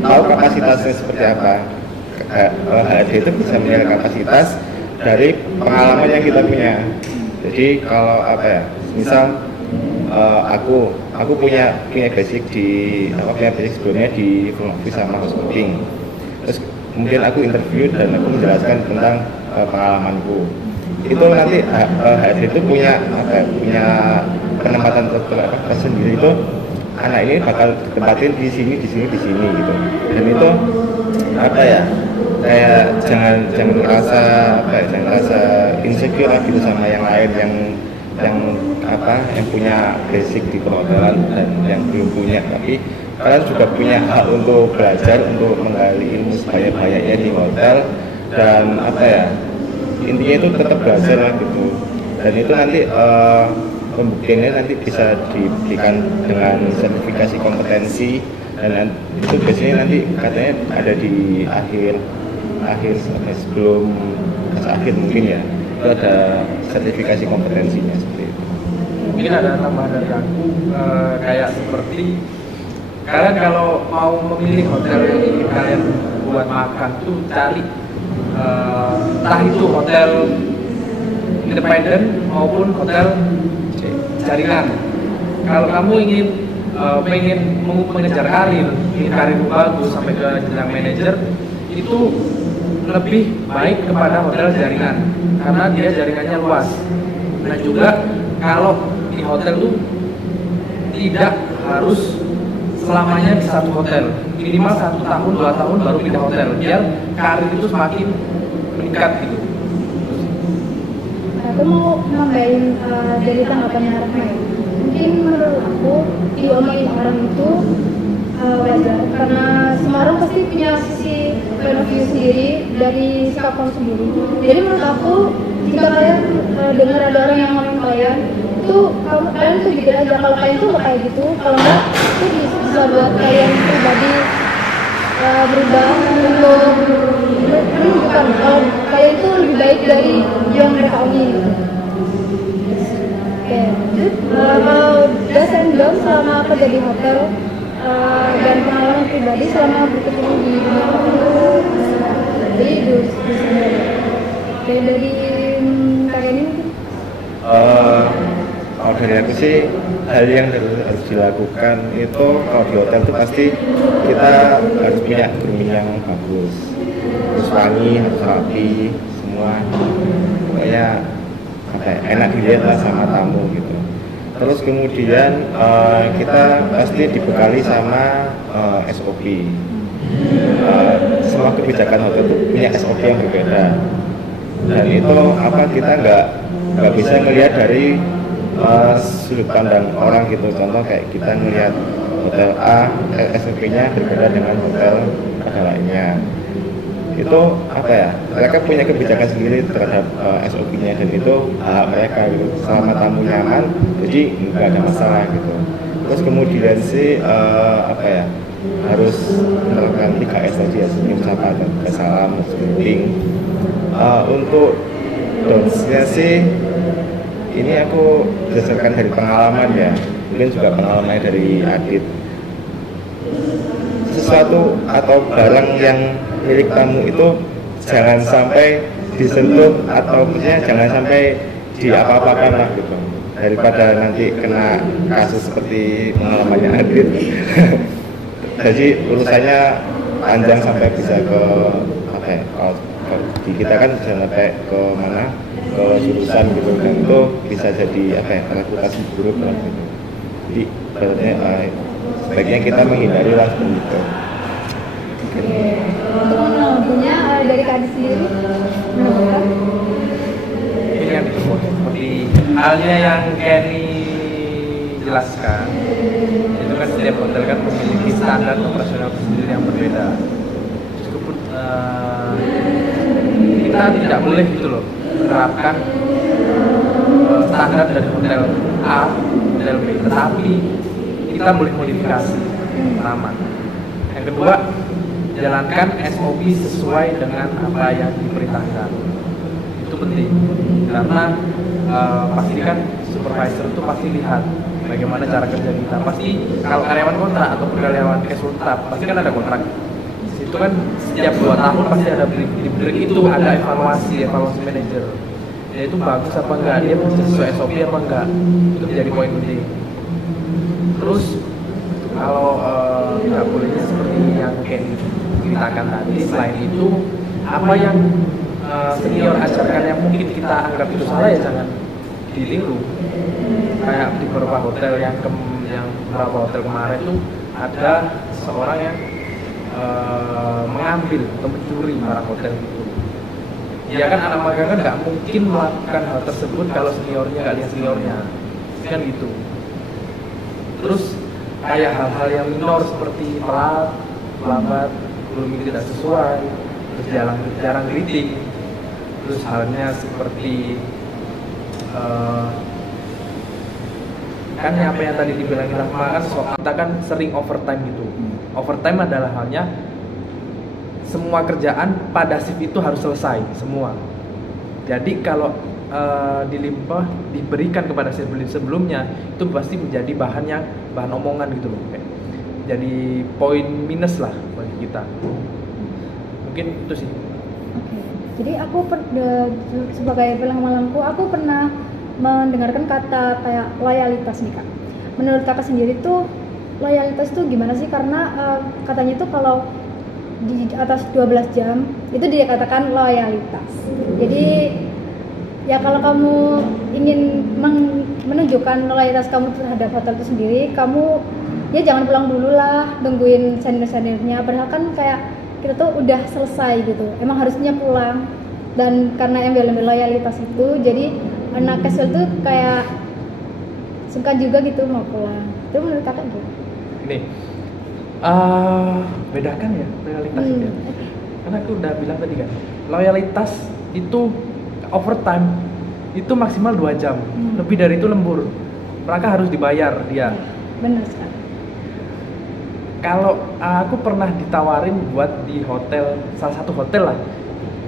tahu kapasitasnya seperti apa. HRD itu bisa menilai kapasitas dari pengalaman yang kita punya. Jadi kalau apa ya, misal aku punya basic sebelumnya di front office sama housekeeping. Terus kemudian aku interview dan aku menjelaskan tentang pengalamanku. Itu nanti HRD itu punya penempatan tersendiri, itu anak ini bakal ditempatin di sini gitu. Dan itu apa ya, kayak jangan merasa insecure gitu sama yang lain yang punya basic di perhotelan dan yang belum punya. Tapi kalian juga punya hak untuk belajar, untuk menggali ilmu sebanyak-banyaknya di hotel, dan apa ya, intinya itu tetap belajar lah gitu. Dan itu nanti pembuktiannya nanti bisa diberikan dengan sertifikasi kompetensi, dan itu biasanya nanti katanya ada di akhir sebelum akhir mungkin ya, itu ada sertifikasi kompetensinya seperti itu. Mungkin ada tambahan dari aku, kayak seperti kalian kalau mau memilih hotel yang ingin kalian buat makan tuh cari entah itu hotel independen maupun hotel jaringan. Kalau kamu ingin pengen mengejar karir, ingin karirmu bagus sampai ke jenjang manajer, itu lebih baik kepada hotel jaringan karena dia jaringannya luas. Dan juga kalau di hotel tuh tidak harus selamanya di satu hotel, minimal 1 tahun 2 tahun baru pindah hotel biar karir itu semakin meningkat gitu. Aku mau nambahin dari tanggapannya Rahma ya. Mungkin menurut aku diomongin orang itu wajar, karena semua orang pasti punya sisi point of view sendiri dari sikap kamu sendiri. Jadi menurut aku jika kalian dengar ada orang yang ngomongin kalian, itu kalian tuh jujur aja kalau kalian tuh nggak kayak gitu. Kalau nggak, itu bisa buat kalian pribadi berubah untuk menunjukkan kalau kalian itu lebih baik dari yang mereka omongin. Oke, kalau do's and don'ts selama kerja di hotel, dan pengalaman pribadi selama berkecimpung di dunia hotel itu jadi dari kakak ini mungkin kalau dari aku sih hal yang harus dilakukan itu kalau di hotel itu pasti kita harus punya grooming yang bagus, harus wangi, harus rapi, semua kayak enak dilihat lah sama tamu gitu. Terus kemudian kita pasti dibekali sama SOP. Semua kebijakan hotel itu punya SOP yang berbeda. Dan itu kita nggak bisa melihat dari sudut pandang orang gitu. Contoh kayak kita melihat hotel A, SOP-nya berbeda dengan hotel pada lainnya. Itu mereka punya kebijakan sendiri terhadap SOP-nya dan itu hak mereka gitu. Selama tamu nyaman, jadi nggak ada masalah gitu. Terus kemudian sih harus melakukan 3S tadi ya, senyum, sapa, dan salam, penting. Untuk downs-nya sih ini aku berdasarkan dari pengalaman ya, mungkin juga pengalaman dari Adit. Sesuatu atau barang yang milik tamu itu jangan sampai disentuh atau maksudnya jangan sampai diapa-apakan lah gitu, daripada nanti kena kasus seperti pengalamannya Adit. Jadi urusannya panjang sampai bisa ke di kita kan bisa sampai ke mana, ke jurusan gitu, dan itu bisa jadi reputasi buruk lah gitu. Jadi sebaiknya kita menghindari lah seperti itu. Untuk menangguhnya dari Kak Adi sendiri menurut Ini yang disebut seperti halnya yang Kenny jelaskan, itu kan setiap hotel kan memiliki standar operasional sendiri yang berbeda. Meskipun kita tidak boleh gitu loh menerapkan standar dari hotel A, hotel B, tetapi kita boleh modifikasi pertama. Yang kedua, jalankan SOP sesuai dengan apa yang diperintahkan. Itu penting karena pastikan supervisor itu pasti lihat bagaimana cara kerja kita. Pasti kalau karyawan kontrak atau karyawan casual staff pasti kan ada kontrak. Itu kan setiap 2 tahun pasti ada break. Di break itu ada evaluasi manajer. Ya itu bagus apa enggak, dia sesuai SOP apa enggak. Itu menjadi poin penting. Terus kalau tidak bolehnya seperti yang Ken ceritakan tadi, selain itu apa yang senior ajarkan yang mungkin kita anggap itu salah ya jangan ditiru. Kayak di beberapa hotel yang beberapa hotel kemarin itu ada seorang yang mengambil atau mencuri barang hotel itu. Dia kan anak magang kan nggak mungkin melakukan hal tersebut kalau seniornya nggak lihat seniornya, kan gitu. Terus kayak hal-hal yang minor seperti telat, lambat, belum tidak sesuai, terus jarang greeting, terus halnya seperti kan apa yang tadi dibilang Rahma kan soal kita kan sering overtime gitu. Overtime adalah halnya semua kerjaan pada shift itu harus selesai semua. Jadi kalau dilimpah diberikan kepada shift sebelumnya itu pasti menjadi bahan omongan gitu loh. Jadi poin minus lah bagi kita. Mungkin itu sih. Oke. Jadi aku sebagai pengalamanku aku pernah mendengarkan kata kayak loyalitas nih Kak. Menurut Kakak sendiri tuh loyalitas tuh gimana sih? Karena katanya tuh kalau di atas 12 jam itu dikatakan loyalitas. Jadi ya kalau kamu ingin menunjukkan loyalitas kamu terhadap hotel itu sendiri, kamu ya jangan pulang dulu lah, tungguin senior-seniornya. Padahal kan kayak kita tuh udah selesai gitu. Emang harusnya pulang. Dan karena embel-embel loyalitas itu, jadi anak casual tuh kayak suka juga gitu mau pulang. Itu menurut Kakak gitu? Ini bedakan ya loyalitas itu. Karena aku udah bilang tadi kan, loyalitas itu overtime itu maksimal 2 jam. Lebih dari itu lembur. Mereka harus dibayar dia. Benar sekali. Kalau aku pernah ditawarin buat di hotel, salah satu hotel lah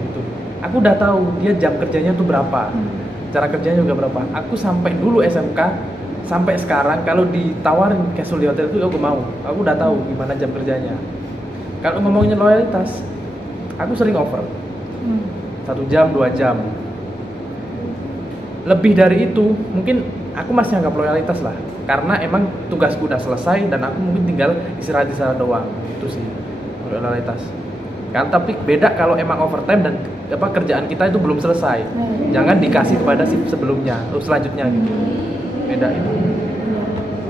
gitu. Aku udah tahu dia jam kerjanya tuh berapa, cara kerjanya juga berapa. Aku sampai dulu SMK sampai sekarang kalau ditawarin casual di hotel itu aku mau. Aku udah tahu gimana jam kerjanya. Kalau ngomongin loyalitas, aku sering over 1 jam 2 jam. Lebih dari itu mungkin aku masih anggap loyalitas lah, karena emang tugasku udah selesai dan aku mungkin tinggal istirahat doang. Itu sih loyalitas kan. Tapi beda kalau emang overtime dan kerjaan kita itu belum selesai, jangan dikasih kepada si sebelumnya atau selanjutnya gitu. Beda itu.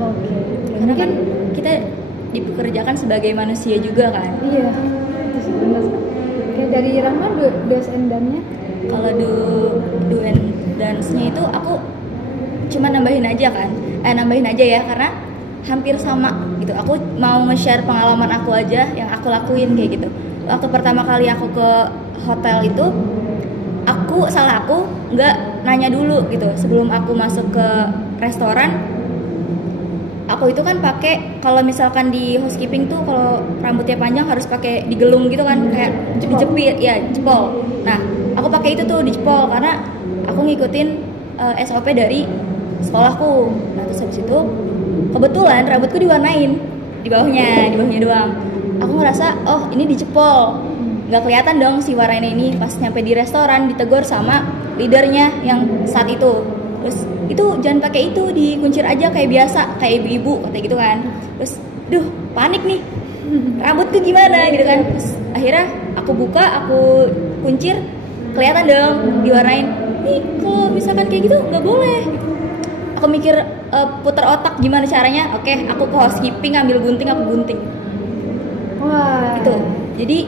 Oke. Karena kan kita dipekerjakan sebagai manusia juga kan. Iya, itu sih benar. Kayak dari Rahma dos and done-nya. Kalau do and dance-nya itu aku cuma nambahin aja ya, karena hampir sama gitu. Aku mau nge-share pengalaman aku aja yang aku lakuin kayak gitu. Waktu pertama kali aku ke hotel itu, aku nggak nanya dulu gitu sebelum aku masuk ke restoran. Aku itu kan pakai, kalau misalkan di housekeeping tuh kalau rambutnya panjang harus pakai digelung gitu kan, kayak dijepit ya, jepol. Nah, aku pakai itu tuh dijepol karena aku ngikutin SOP dari sekolahku. Nah, terus habis itu kebetulan rambutku diwarnain di bawahnya doang. Aku ngerasa, oh ini dijepol, nggak kelihatan dong si warnanya ini. Pas nyampe di restoran ditegur sama leadernya yang saat itu. Terus itu jangan pakai itu, dikuncir aja kayak biasa, kayak ibu-ibu kata gitu kan. Terus panik nih, rambutku gimana gitu kan. Terus akhirnya aku buka, aku kuncir, kelihatan dong diwarnain. Nih kalau misalkan kayak gitu nggak boleh gitu. Aku mikir, putar otak gimana caranya. Oke, aku ke housekeeping ambil gunting, aku gunting. Wah. Itu jadi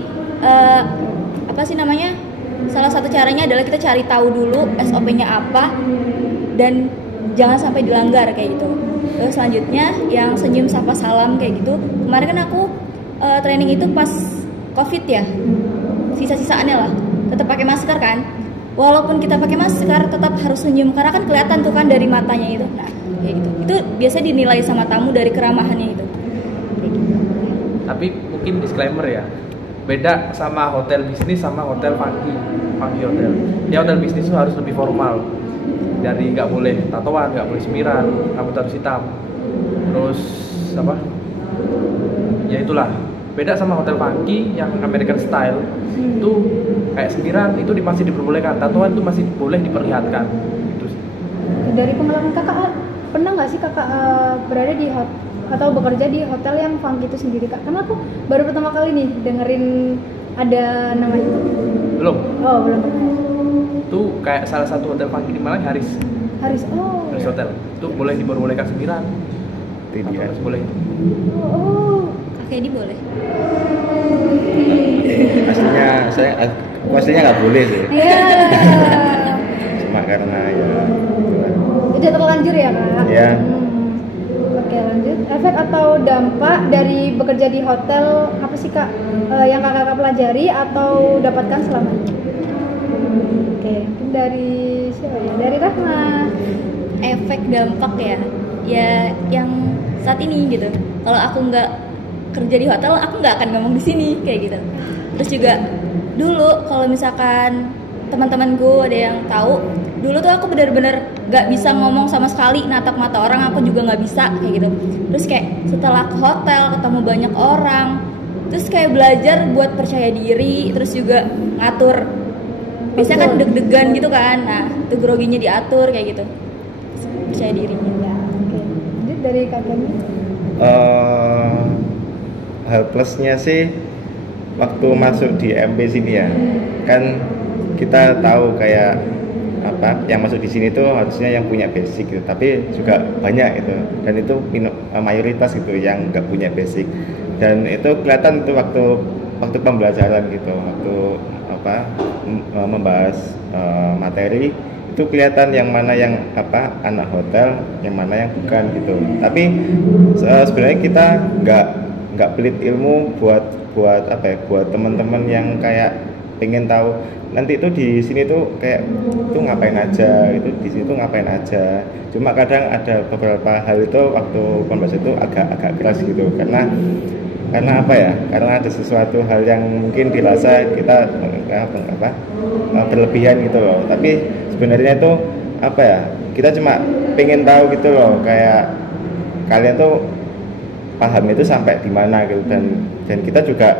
apa sih namanya, salah satu caranya adalah kita cari tahu dulu SOP-nya apa dan jangan sampai dilanggar kayak gitu. Terus selanjutnya yang senyum sapa salam kayak gitu. Kemarin kan aku training itu pas COVID ya, sisa-sisaannya lah, tetap pakai masker kan. Walaupun kita pakai masker tetap harus senyum karena kan kelihatan tuh kan dari matanya itu. Nah kayak gitu, itu biasa dinilai sama tamu dari keramahannya itu kayak gitu. Tapi mungkin disclaimer ya, beda sama hotel bisnis sama hotel funky hotel. Di hotel bisnis itu harus lebih formal, dari nggak boleh tatoan, nggak boleh semiran, rambut harus hitam, terus apa ya itulah. Beda sama hotel funky yang American style, itu kayak semiran itu masih diperbolehkan, tatoan itu masih boleh diperlihatkan gitu sih. Dari pengalaman kakak, pernah nggak sih kakak berada di atau bekerja di hotel yang funky itu sendiri kak? Karena aku baru pertama kali nih dengerin ada nama itu. Belum. Oh belum pernah. Itu kayak salah satu hotel funky di Malang, Haris Hotel. Itu boleh diperbolehkan semiran. Tidak boleh. Oh. Kakek di boleh. Aslinya nggak boleh sih. Iya. Cuma karena ya. Udah terlanjur ya kak. Ya. Oke lanjut. Efek atau dampak dari bekerja di hotel apa sih kak? Yang kakak pelajari atau dapatkan selama ini? Oke, mungkin dari siapa ya? Dari Rahma. Efek dampak ya yang saat ini gitu. Kalau aku nggak kerja di hotel, aku nggak akan ngomong di sini kayak gitu. Terus juga dulu kalau misalkan teman-temanku ada yang tahu, dulu tuh aku benar-benar nggak bisa ngomong sama sekali, natap mata orang aku juga nggak bisa kayak gitu. Terus kayak setelah ke hotel ketemu banyak orang, terus kayak belajar buat percaya diri, terus juga ngatur. Biasanya kan deg-degan gitu kan, nah itu groginya diatur kayak gitu, percaya dirinya. Ya, oke. Lanjut dari kakaknya. Hal plusnya sih waktu masuk di MP sini ya, kan kita tahu kayak apa yang masuk di sini tuh harusnya yang punya basic gitu, tapi juga banyak gitu, dan itu mayoritas gitu yang nggak punya basic, dan itu kelihatan tuh waktu pembelajaran gitu, waktu membahas materi itu kelihatan yang mana yang anak hotel, yang mana yang bukan gitu. Tapi sebenarnya kita nggak pelit ilmu buat teman-teman yang kayak pengen tahu nanti itu di sini tuh kayak itu ngapain aja, itu di sini tuh ngapain aja. Cuma kadang ada beberapa hal itu waktu pembahasan itu agak keras gitu, karena apa ya? Karena ada sesuatu hal yang mungkin dirasa kita berlebihan gitu loh. Tapi sebenarnya itu apa ya? Kita cuma pengen tahu gitu loh, kayak kalian tuh paham itu sampai di mana gitu, dan kita juga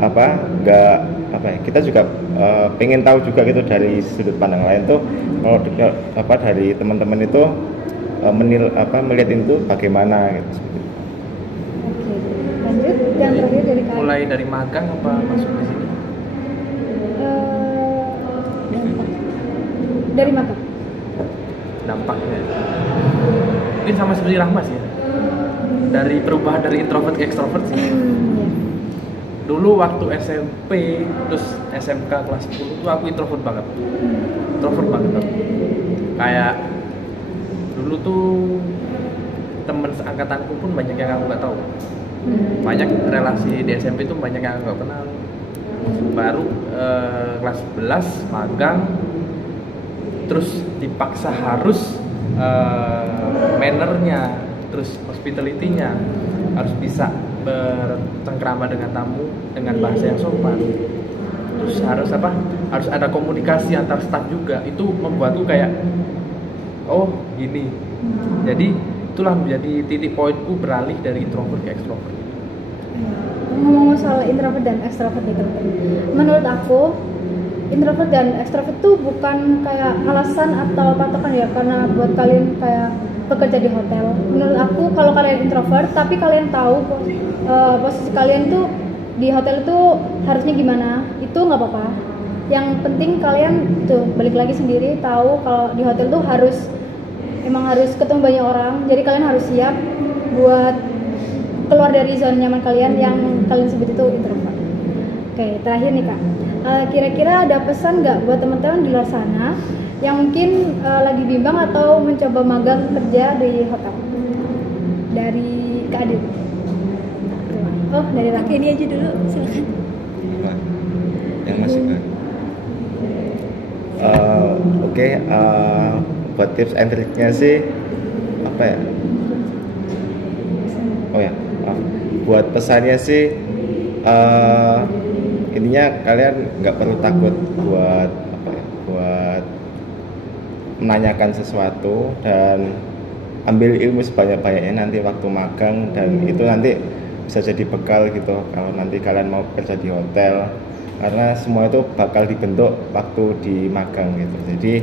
nggak kita juga pengen tahu juga gitu dari sudut pandang lain tuh, kalau dari teman-teman itu melihat itu bagaimana gitu. Oke, lanjut yang terakhir dari kalian. Mulai dari magang apa masuk di sini? Dari magang. Dampaknya mungkin sama seperti Rahma sih ya. Dari perubahan dari introvert ke extrovert sih. Ya. Dulu waktu SMP terus SMK kelas 10 tuh aku introvert banget aku. Kayak dulu tuh temen seangkatanku pun banyak yang aku nggak tahu. Banyak relasi di SMP tuh banyak yang aku nggak kenal. Baru kelas 11 magang, terus dipaksa harus mannernya, terus hospitality-nya harus bisa bercengkrama dengan tamu dengan bahasa yang sopan. Terus harus ada komunikasi antar staf juga. Itu membuatku kayak oh gini. Jadi itulah menjadi titik poinku beralih dari introvert ke extrovert. Ngomong soal introvert dan extrovert itu, menurut aku introvert dan extrovert itu bukan kayak alasan atau patokan ya, karena buat kalian kayak bekerja di hotel. Menurut aku kalau kalian introvert tapi kalian tahu posisi kalian tuh di hotel itu harusnya gimana, itu nggak apa-apa. Yang penting kalian tuh balik lagi sendiri tahu kalau di hotel tuh emang harus ketemu banyak orang, jadi kalian harus siap buat keluar dari zona nyaman kalian yang kalian sebut itu introvert. Oke, terakhir nih Kak, kira-kira ada pesan nggak buat teman-teman di luar sana yang mungkin lagi bimbang atau mencoba magang kerja di hotel? Dari Kak Adit. Oh, dari Raka. Oke, ini aja dulu, silakan. Yang masih kan? Oke, buat tips and triknya sih apa ya? Oh ya, maaf. Buat pesannya sih intinya kalian nggak perlu takut buat menanyakan sesuatu, dan ambil ilmu sebanyak-banyaknya nanti waktu magang, dan itu nanti bisa jadi bekal gitu kalau nanti kalian mau kerja di hotel, karena semua itu bakal dibentuk waktu di magang gitu. Jadi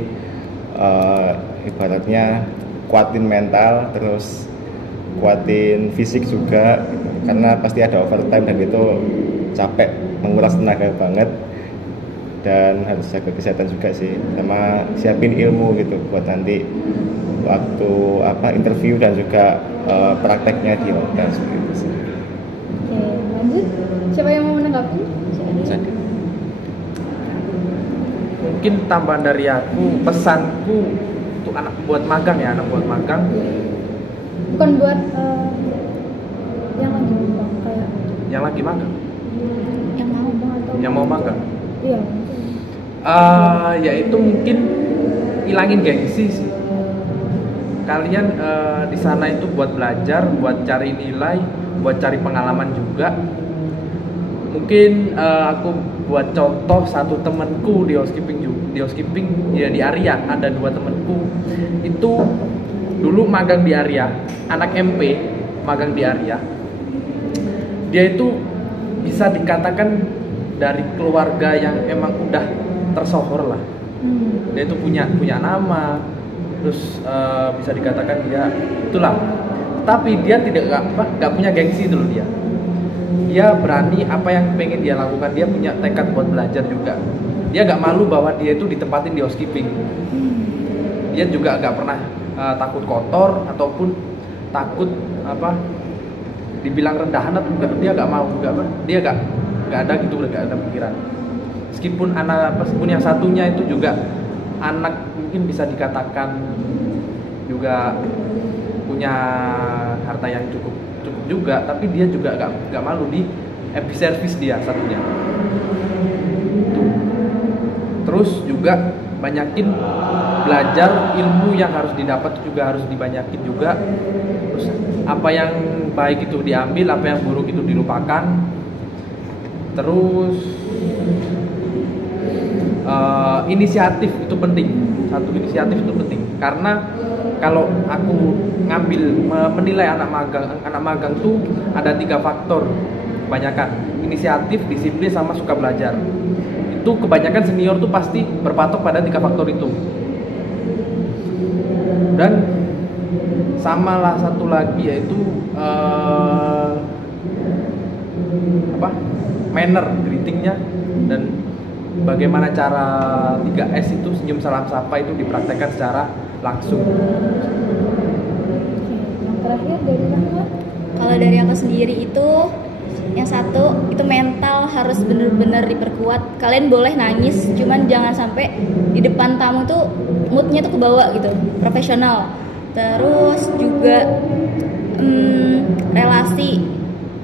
ibaratnya kuatin mental, terus kuatin fisik juga gitu. Karena pasti ada overtime dan itu capek, menguras tenaga banget, dan harus jaga kesehatan juga sih, sama siapin ilmu gitu buat nanti waktu interview dan juga prakteknya di hotel seperti itu sih. Oke, lanjut. Siapa yang mau menanggapi? Mungkin tambahan dari aku, pesanku untuk anak buat magang. Bukan buat yang lagi bimbang kayak Yang lagi magang, yang mau magang. Iya. Yaitu mungkin ilangin gengsi sih. Kalian di sana itu buat belajar, buat cari nilai, buat cari pengalaman juga. Mungkin aku buat contoh satu temanku di housekeeping ya, di Arya ada 2 temanku itu dulu magang di Arya, anak MP magang di Arya. Dia itu bisa dikatakan dari keluarga yang emang udah tersohor lah. Dia itu punya nama, terus bisa dikatakan dia itulah. Tapi dia nggak punya gengsi itu loh dia. Dia berani apa yang pengen dia lakukan. Dia punya tekad buat belajar juga. Dia nggak malu bahwa dia itu ditempatin di housekeeping. Dia juga nggak pernah takut kotor ataupun takut dibilang rendahan atau enggak. Dia nggak mau juga, dia nggak ada gitu, nggak ada pikiran. Meskipun yang satunya itu juga anak mungkin bisa dikatakan juga punya harta yang cukup juga, tapi dia juga nggak malu di MP service dia satunya. Terus juga banyakin belajar, ilmu yang harus didapat juga harus dibanyakin juga. Terus apa yang baik itu diambil, apa yang buruk itu dilupakan. Terus inisiatif itu penting. Satu inisiatif itu penting karena kalau aku menilai anak magang tuh ada 3 faktor kebanyakan: inisiatif, disiplin, sama suka belajar. Itu kebanyakan senior tuh pasti berpatok pada 3 faktor itu. Dan sama lah satu lagi yaitu manner, greetingnya, dan bagaimana cara 3S itu, senyum salam sapa, itu dipraktekkan secara langsung. Yang terakhir dari Rahma. Kalau dari aku sendiri itu yang satu itu mental harus bener-bener diperkuat. Kalian boleh nangis, cuman jangan sampai di depan tamu tuh moodnya tuh kebawa gitu, profesional. Terus juga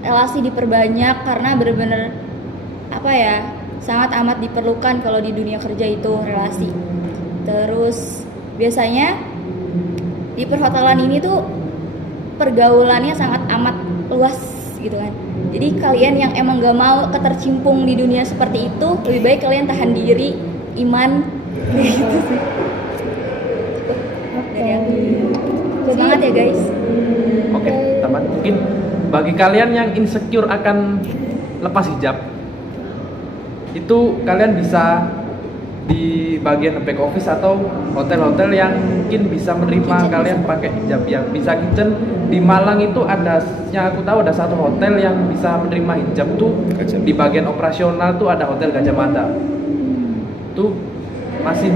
relasi diperbanyak, karena bener-bener sangat amat diperlukan kalau di dunia kerja itu relasi. Terus biasanya di perhotelan ini tuh pergaulannya sangat amat luas gitu kan. Jadi kalian yang emang gak mau ketercimpung di dunia seperti itu, lebih baik kalian tahan diri, iman gitu sih. Semangat ya guys. Oke, teman, mungkin bagi kalian yang insecure akan lepas hijab, itu kalian bisa di bagian back office atau hotel-hotel yang mungkin bisa menerima kalian pakai hijab. Yang bisa kitchen di Malang itu ada, yang aku tahu ada satu hotel yang bisa menerima hijab tuh di bagian operasional tuh ada Hotel Gajah Mada. Tuh masih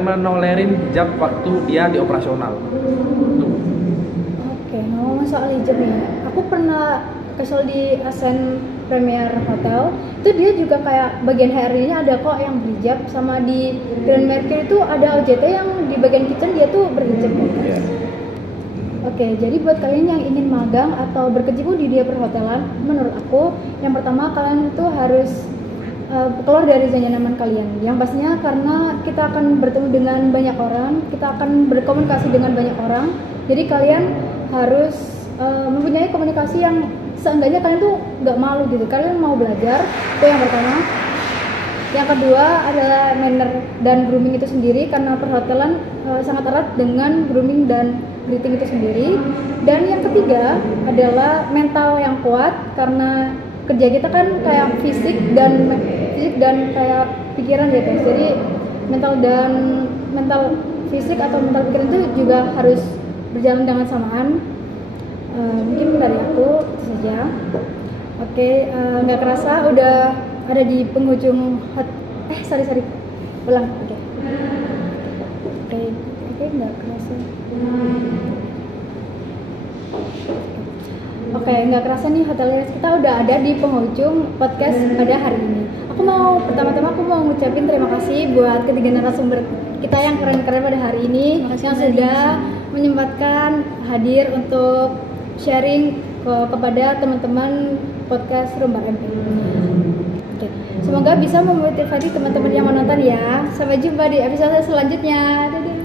menolerin hijab waktu dia di operasional. Tuh. Oke, ngomong soal hijab nih, aku pernah kesel di Ascent Premier Hotel. Itu dia juga kayak bagian HRD-nya ada kok yang berhijab, sama di Grand Mercure itu ada OJT yang di bagian kitchen dia tuh berhijab. Yeah. Oke, jadi buat kalian yang ingin magang atau berkecimpung di dunia perhotelan, menurut aku yang pertama kalian tuh harus keluar dari zona nyaman kalian. Yang pastinya karena kita akan bertemu dengan banyak orang, kita akan berkomunikasi dengan banyak orang. Jadi kalian harus mempunyai komunikasi yang seenggaknya kalian tuh nggak malu gitu. Kalian mau belajar, itu yang pertama. Yang kedua adalah manner dan grooming itu sendiri, karena perhotelan sangat erat dengan grooming dan greeting itu sendiri. Dan yang ketiga adalah mental yang kuat, karena kerja kita kan kayak fisik dan kayak pikiran ya guys. Jadi mental fisik atau mental pikiran itu juga harus berjalan dengan samaan. Mungkin dari aku itu saja. Oke, nggak kerasa udah ada di penghujung ulang. Oke, nggak kerasa. Oke, nggak kerasa nih hoteliers, kita udah ada di penghujung podcast pada hari ini. Pertama-tama aku mau ngucapin terima kasih buat ketiga narasumber kita yang keren-keren pada hari ini, yang sudah menyempatkan hadir untuk sharing kepada teman-teman podcast Rumbar MP. Oke. Semoga bisa memotivasi teman-teman yang menonton ya. Sampai jumpa di episode selanjutnya. Dadah.